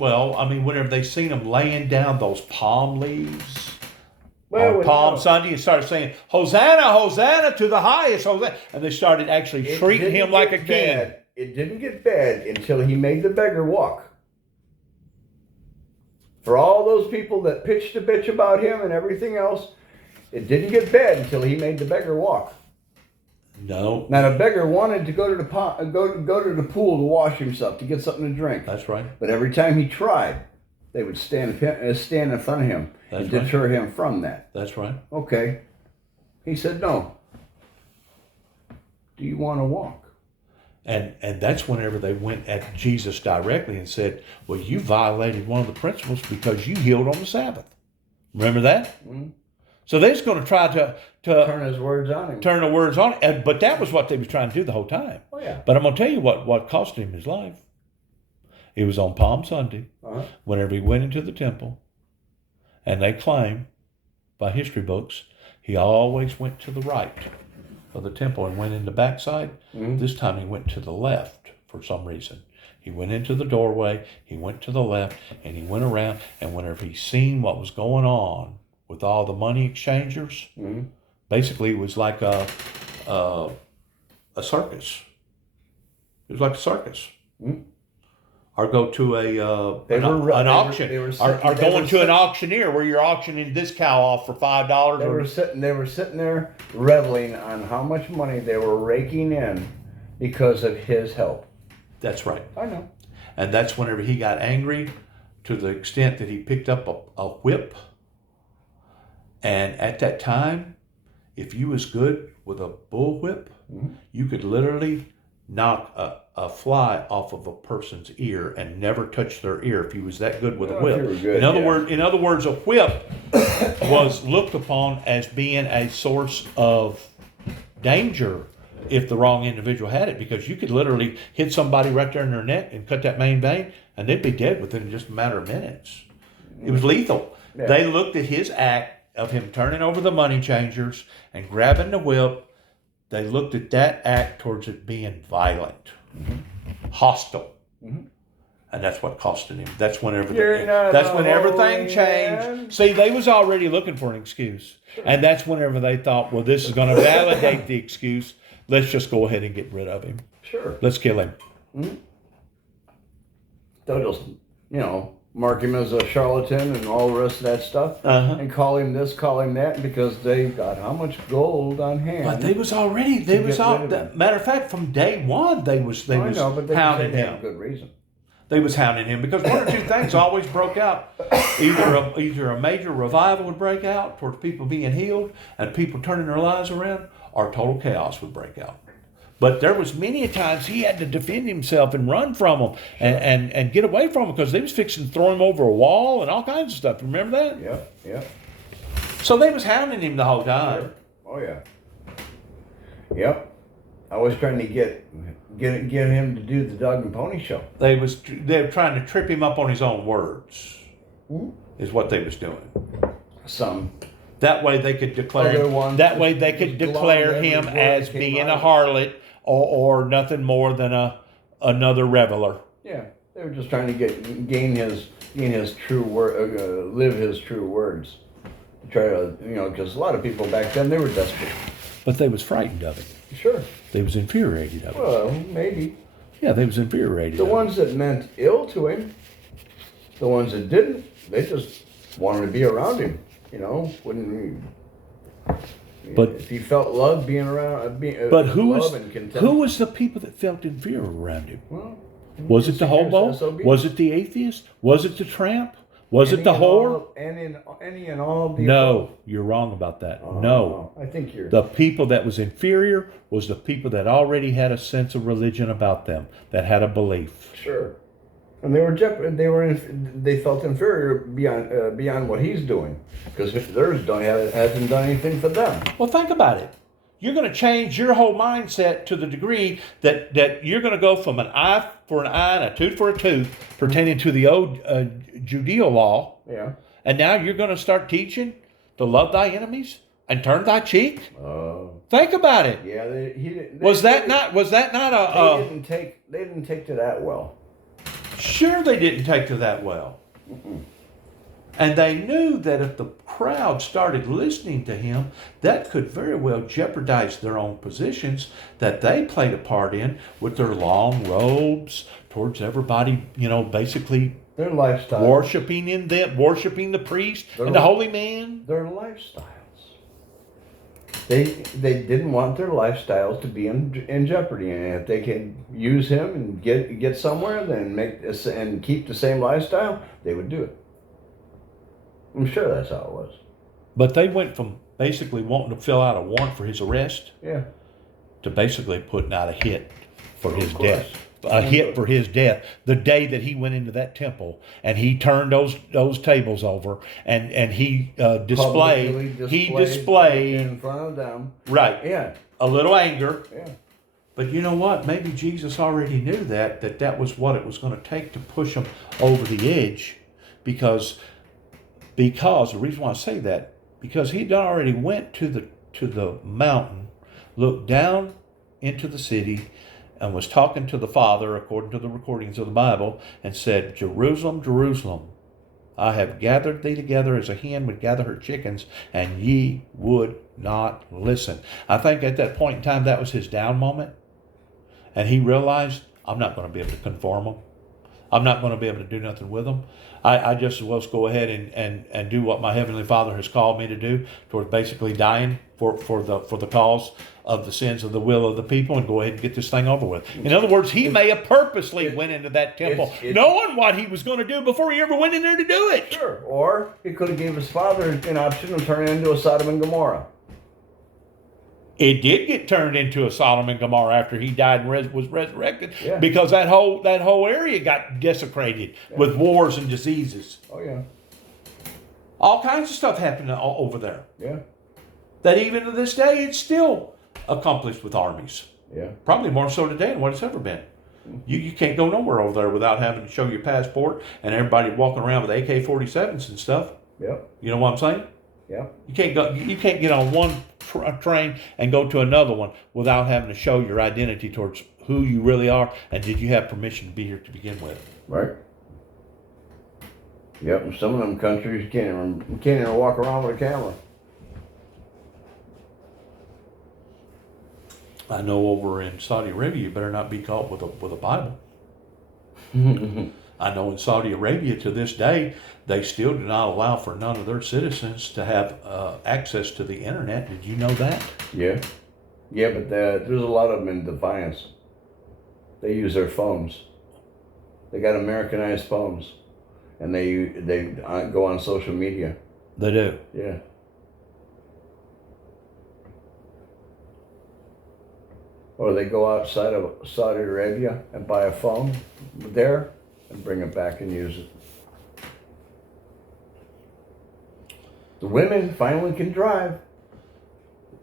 Well, I mean, whenever they seen him laying down those palm leaves Well, on Palm no. Sunday and started saying, Hosanna, Hosanna to the highest, Hosanna. And they started actually It treating didn't him like a get king. bad. It didn't get bad until he made the beggar walk. For all those people that pitched a bitch about him and everything else, it didn't get bad until he made the beggar walk. No, Now the beggar wanted to go to the go to the pool to wash himself to get something to drink. that's right. But every time he tried, they would stand in front of him and That's right. deter him from that. That's right. Okay. He said, "No. Do you want to walk?" And that's whenever they went at Jesus directly and said, well, you violated one of the principles because you healed on the Sabbath. Remember that? Mhm. So they're just going to try to Turn his words on him. turn the words on it. But that was what they was trying to do the whole time. Oh yeah. But I'm going to tell you what cost him his life. It was on Palm Sunday, Uh-huh. whenever he went into the temple, and they claim, by history books, he always went to the right of the temple and went in the backside. Mhm. This time he went to the left for some reason. He went into the doorway, he went to the left, and he went around, and whenever he seen what was going on with all the money exchangers, Mhm. basically it was like a circus. It was like a circus. Mhm. Or go to an auction. they were Or sitting- they going were to an sit- auctioneer where you're auctioning this cow off for $5. They were sitting there reveling on how much money they were raking in because of his help. That's right. I know. And that's whenever he got angry to the extent that he picked up a whip. And at that time, if you was good with a bull whip, you could literally knock a fly off of a person's ear and never touch their ear if you was that good with a Well, if whip. you were good, In other words, a whip was looked upon as being a source of danger if the wrong individual had it, because you could literally hit somebody right there in their neck and cut that main vein and they'd be dead within just a matter of minutes. It was lethal. Yeah. They looked at his act of him turning over the money changers and grabbing the whip. They looked at that act towards it being violent, hostile. And that's what costed him. That's when everything. That's when everything changed. See, they was already looking for an excuse, and that's whenever they thought, well, this is going to validate the excuse. Let's just go ahead and get rid of him. Sure. Let's kill him. They'll just, mark him as a charlatan and all the rest of that stuff, Uh-huh. and call him this, call him that, because they got how much gold on hand. But they was already. They was get all. rid of him. Matter of fact, from day one, they was I know, but they hounding had him. a good reason. They was hounding him because one or two things always broke out. Either a major revival would break out towards people being healed and people turning their lives around, or total chaos would break out. But there was many a times he had to defend himself and run from them and get away from them because they was fixing to throw him over a wall and all kinds of stuff. Remember that? Yep. So they was hounding him the whole time. Oh yeah. Yep. I was trying to get him to do the dog and pony show. They were trying to trip him up on his own words. Is what they was doing. Some. That way they could declare. Other ones That way they just could belong declare to every him word as that came being out a of it. harlot or nothing more than another reveler. Yeah, they were just trying to gain his true word, live his true words. Try to, because a lot of people back then they were desperate. But they was frightened of it. Sure. They was infuriated of it. Well, maybe Yeah, they was infuriated. the of ones that meant ill to him, the ones that didn't, they just wanted to be around him. Wouldn't. But- if he felt love being around, But who love was and contempt, who was the people that felt inferior around him? Well, Was it the hobo? SOB. Was it the atheist? Was it the tramp? Was it the whore? Any and all. The No, you're wrong about that. above. No. I think you're. The people that was inferior was the people that already had a sense of religion about them, that had a belief. Sure. And they felt inferior beyond what he's doing, because theirs hasn't done anything for them. Well, think about it. You're going to change your whole mindset to the degree that you're going to go from an eye for an eye and a tooth for a tooth, pertaining to the old Judeo law, Yeah. and now you're going to start teaching to love thy enemies and turn thy cheek. Oh. Think about it. Yeah. They Was that not a? They didn't take to that well. Sure, they didn't take to that well. And they knew that if the crowd started listening to him, that could very well jeopardize their own positions that they played a part in with their long robes towards everybody, basically Their lifestyle. worshiping the priest and the holy man. Their lifestyles. They didn't want their lifestyles to be in jeopardy, and if they could use him and get somewhere, then make this and keep the same lifestyle, they would do it. I'm sure that's how it was. But they went from basically wanting to fill out a warrant for his arrest Yeah. to basically putting out a hit for his Of course. death. A hit for his death. The day that he went into that temple and he turned those tables over and he Publicly displayed in front of them. right Yeah. a little anger. Yeah. But you know what? Maybe Jesus already knew that was what it was going to take to push him over the edge, because the reason why I say that, because he already went to the mountain, looked down into the city, and was talking to the Father, according to the recordings of the Bible, and said, "Jerusalem, Jerusalem, I have gathered thee together as a hen would gather her chickens, and ye would not listen." I think at that point in time, that was his down moment. And he realized, I'm not going to be able to conform them. I'm not going to be able to do nothing with them. I just as well go ahead and do what my Heavenly Father has called me to do, towards basically dying for the cause of the sins of the will of the people, and go ahead and get this thing over with. In other words, he may have purposely went into that temple knowing what he was going to do before he ever went in there to do it. Sure. Or he could have gave his father an option of turning into a Sodom and Gomorrah. It did get turned into a Sodom and Gomorrah after he died and was resurrected, Yeah. because that whole area got desecrated with wars and diseases. Oh yeah. All kinds of stuff happened over there Yeah. that even to this day it's still accomplished with armies. Yeah. Probably more so today than what it's ever been. You can't go nowhere over there without having to show your passport, and everybody walking around with AK-47s and stuff. Yep. You know what I'm saying? Yep. You can't get on one train and go to another one without having to show your identity towards who you really are, and did you have permission to be here to begin with. Right. Yep. And some of them countries you can't even walk around with a camera. I know over in Saudi Arabia, you better not be caught with a Bible. I know in Saudi Arabia to this day, they still do not allow for none of their citizens to have access to the internet. Did you know that? Yeah. Yeah, but there's a lot of them in defiance. They use their phones. They got Americanized phones, and they go on social media. They do. Yeah. Or they go outside of Saudi Arabia and buy a phone there and bring it back and use it. The women finally can drive.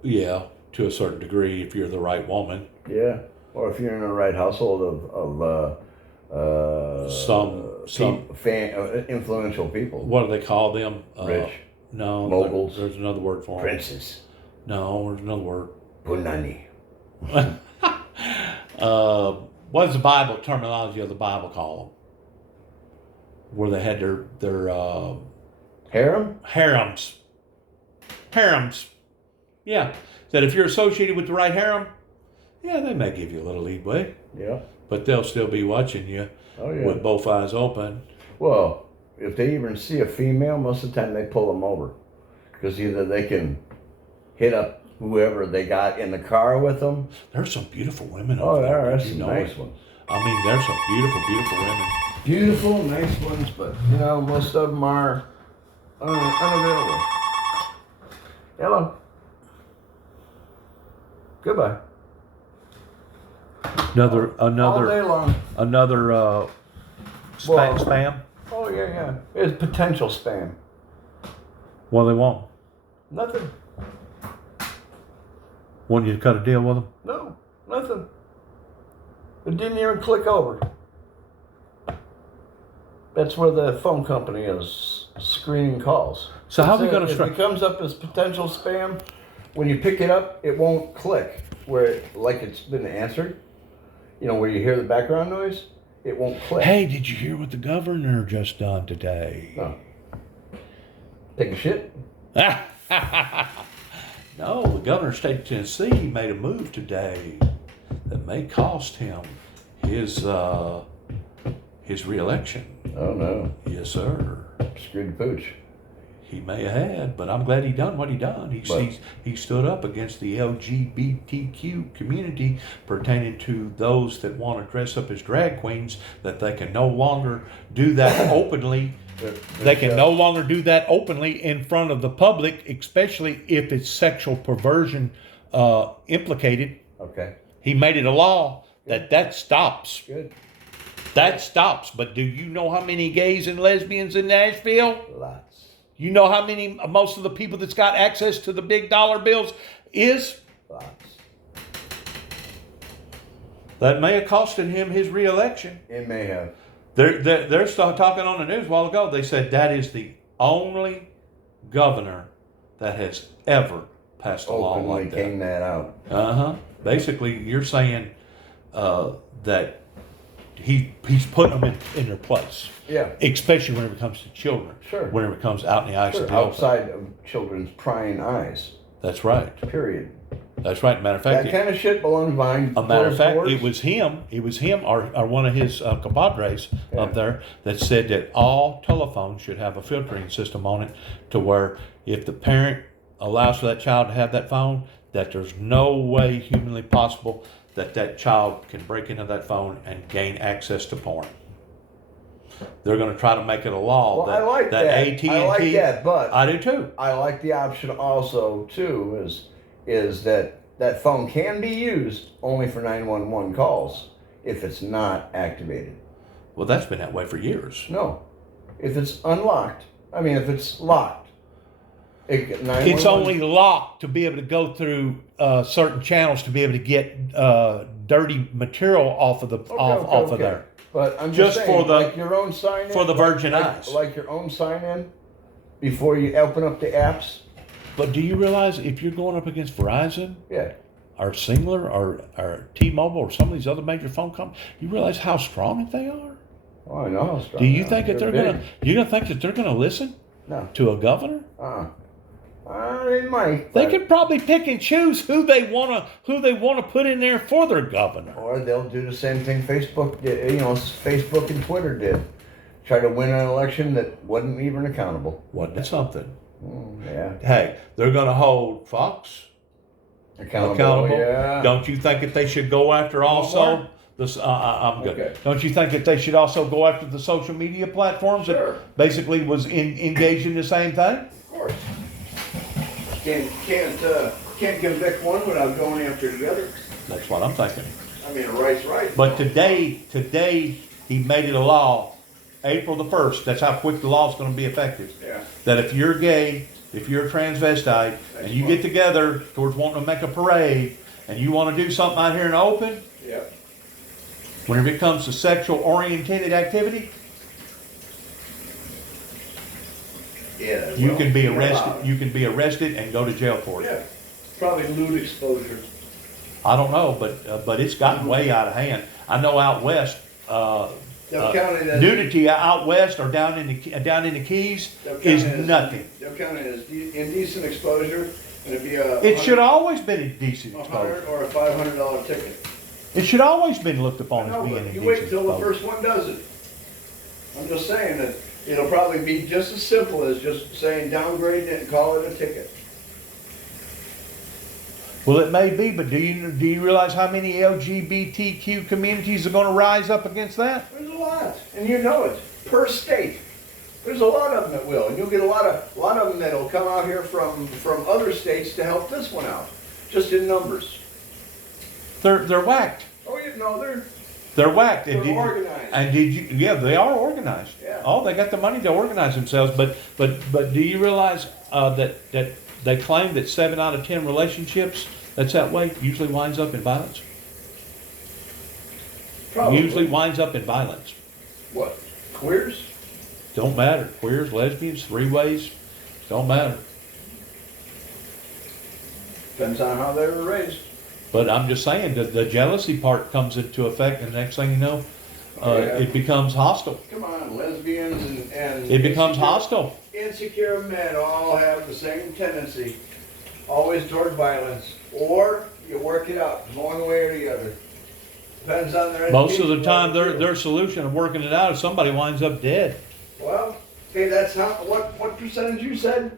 Yeah, to a certain degree, if you're the right woman. Yeah. Or if you're in the right household of Some influential people. what do they call them? Rich. No, Moguls. There's another word for them. Princess. No, there's another word. Punani. What does the Bible terminology of the Bible call them? Where they had their Harem? harems. Harems. Yeah. That if you're associated with the right harem, yeah, they may give you a little leeway, Yeah. but they'll still be watching you Oh, yeah. with both eyes open. Well, if they even see a female, most of the time they pull them over. Because either they can hit up whoever they got in the car with them. There's some beautiful women Oh, over there there. are Did you some know nice it? ones. I mean, there's some beautiful, beautiful women. Beautiful, nice ones, but, most of them are unavailable. Hello. Goodbye. All day long. Another Well- spam. Oh, yeah. It's potential spam. Well, they won't. Nothing. Want you to cut a deal with them? No, nothing. It didn't even click over. That's where the phone company is screening calls. So how are we It going to says strike? If it comes up as potential spam, when you pick it up, it won't click like it's been answered. Where you hear the background noise, it won't click. Hey, did you hear what the governor just done today? No. Take a shit? No, the governor of the state of Tennessee made a move today that may cost him his reelection. Oh no. Yes, sir. Screwed pooch. He may have had, but I'm glad he done what he done. He stood up against the LGBTQ community pertaining to those that want to dress up as drag queens, that they can no longer do that openly. They can no longer do that openly in front of the public, especially if it's sexual perversion implicated. Okay. He made it a law that stops. Good. That stops. But do you know how many gays and lesbians in Nashville? Lots. You know how many, most of the people that's got access to the big dollar bills is? Lots. That may have costed him his reelection. It may have. They're still talking on the news a while ago. They said that is the only governor that has ever passed a law Openly like came that. that out. Uh-huh. Basically, you're saying that he's putting them in their place. Yeah. Especially whenever it comes to children. Sure. Whenever it comes out in the eyes Sure. of the open. Outside of children's prying eyes. That's right. Period. That's right. Matter of fact, That kind of shit belongs behind. a matter of fact, closed it doors. was him, or one of his compadres up there that said that all telephones should have a filtering system on it, to where if the parent allows for that child to have that phone, that there's no way humanly possible that child can break into that phone and gain access to porn. They're going to try to make it a law. Well, I like that. AT&T, I like that, but I do too. I like the option also too is that phone can be used only for 911 calls if it's not activated. Well, that's been that way for years. No, if it's unlocked. I mean, if it's locked. It's only locked to be able to go through certain channels to be able to get dirty material off of of there. But I'm Just just saying, for the- like your own sign in for the virgin eyes. like your own sign in before you open up the apps. But do you realize if you're going up against Verizon Yeah. or Singler or T-Mobile or some of these other major phone companies, you realize how strong they are? Oh, I know how strong. Do you they think are. that they're big. gonna? You don't think that they're gonna listen No. to a governor? They might. They but- could probably pick and choose who they wanna put in there for their governor. Or they'll do the same thing Facebook did. Facebook and Twitter did. Try to win an election that wasn't even accountable. Wasn't it something? Yeah. Hey, they're gonna hold Fox accountable. Yeah. Don't you think that they should go after also more? this? I'm good. Okay. Don't you think that they should also go after the social media platforms Sure. that basically was engaged in the same thing? Of course. Can't convict one without going after the other. That's what I'm thinking. I mean, a right's right. But today he made it a law, April the 1st. That's how quick the law is going to be effective. Yeah. That if you're gay, if you're a transvestite, and you get together towards wanting to make a parade, and you want to do something out here in the open, Yeah. whenever it comes to sexual oriented activity, Yeah. you can be arrested. You can be arrested and go to jail for it. Yeah. Probably lewd exposure. I don't know, but it's gotten way out of hand. I know out west, They'll count it as nudity out west or down in the Keys they'll count is it as- nothing. They'll count it as indecent exposure, and it'd be It should always been a decent exposure. $100 or a $500 ticket. It should always been looked upon No, as being but a you decent wait till the exposure. first one does it. I'm just saying that it'll probably be just as simple as just saying downgrade it and call it a ticket. Well, it may be, but do you realize how many LGBTQ communities are going to rise up against that? There's a lot, and you know it, per state. There's a lot of them that will, and you'll get a lot of them that'll come out here from other states to help this one out, just in numbers. They're whacked. Oh, you know, They're whacked. They're organized. And did you? Yeah, they are organized. Yeah. Oh, they got the money to organize themselves. But do you realize that they claim that 7 out of 10 relationships that's that way usually winds up in violence? probably. Usually winds up in violence. What, queers? Don't matter. Queers, lesbians, three-ways, don't matter. Depends on how they were raised. But I'm just saying that the jealousy part comes into effect, and the next thing you know, Yeah. it becomes hostile. Come on, lesbians and It becomes insecure- hostile. Insecure men all have the same tendency, always toward violence. Or you work it out, one way or the other. Depends on their Most of the education time, level, too. their solution of working it out is somebody winds up dead. Well, okay, that's how. What percentage you said?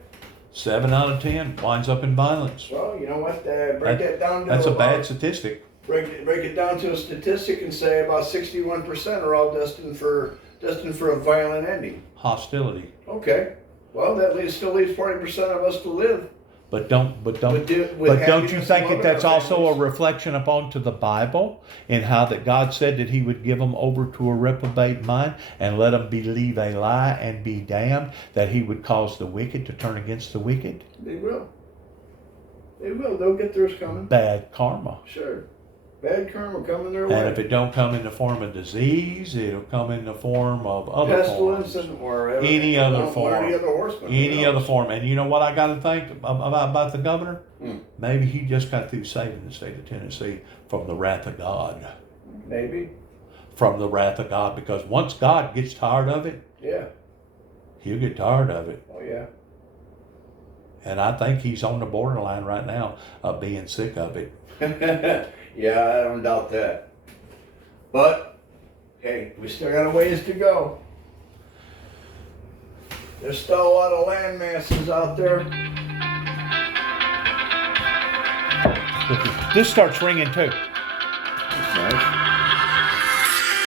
7 out of 10 winds up in violence. Well, you know what? Break that down to That's a about- bad statistic. break it down to a statistic and say about 61% are all destined for a violent ending. Hostility. Okay. Well, that still leaves 40% of us to live. But don't With don't you happiness think and that that's love in our also a families. reflection upon to the Bible and how that God said that He would give them over to a reprobate mind and let them believe a lie and be damned, that He would cause the wicked to turn against the wicked? They will. They will. They'll get theirs coming. Bad karma. Sure. Bad karma coming their way. And if it don't come in the form of disease, it'll come in the form of other Pestilence forms. and or Any other one form. or the other horseman. who Any other knows? form. And you know what I got to think about the governor? Hmm. Maybe he just got through saving the state of Tennessee from the wrath of God. Maybe. From the wrath of God. Because once God gets tired of it, Yeah. he'll get tired of it. Oh yeah. And I think he's on the borderline right now of being sick of it. Yeah, I don't doubt that. But hey, we still got a ways to go. There's still a lot of land masses out there. This starts ringing too. That's nice.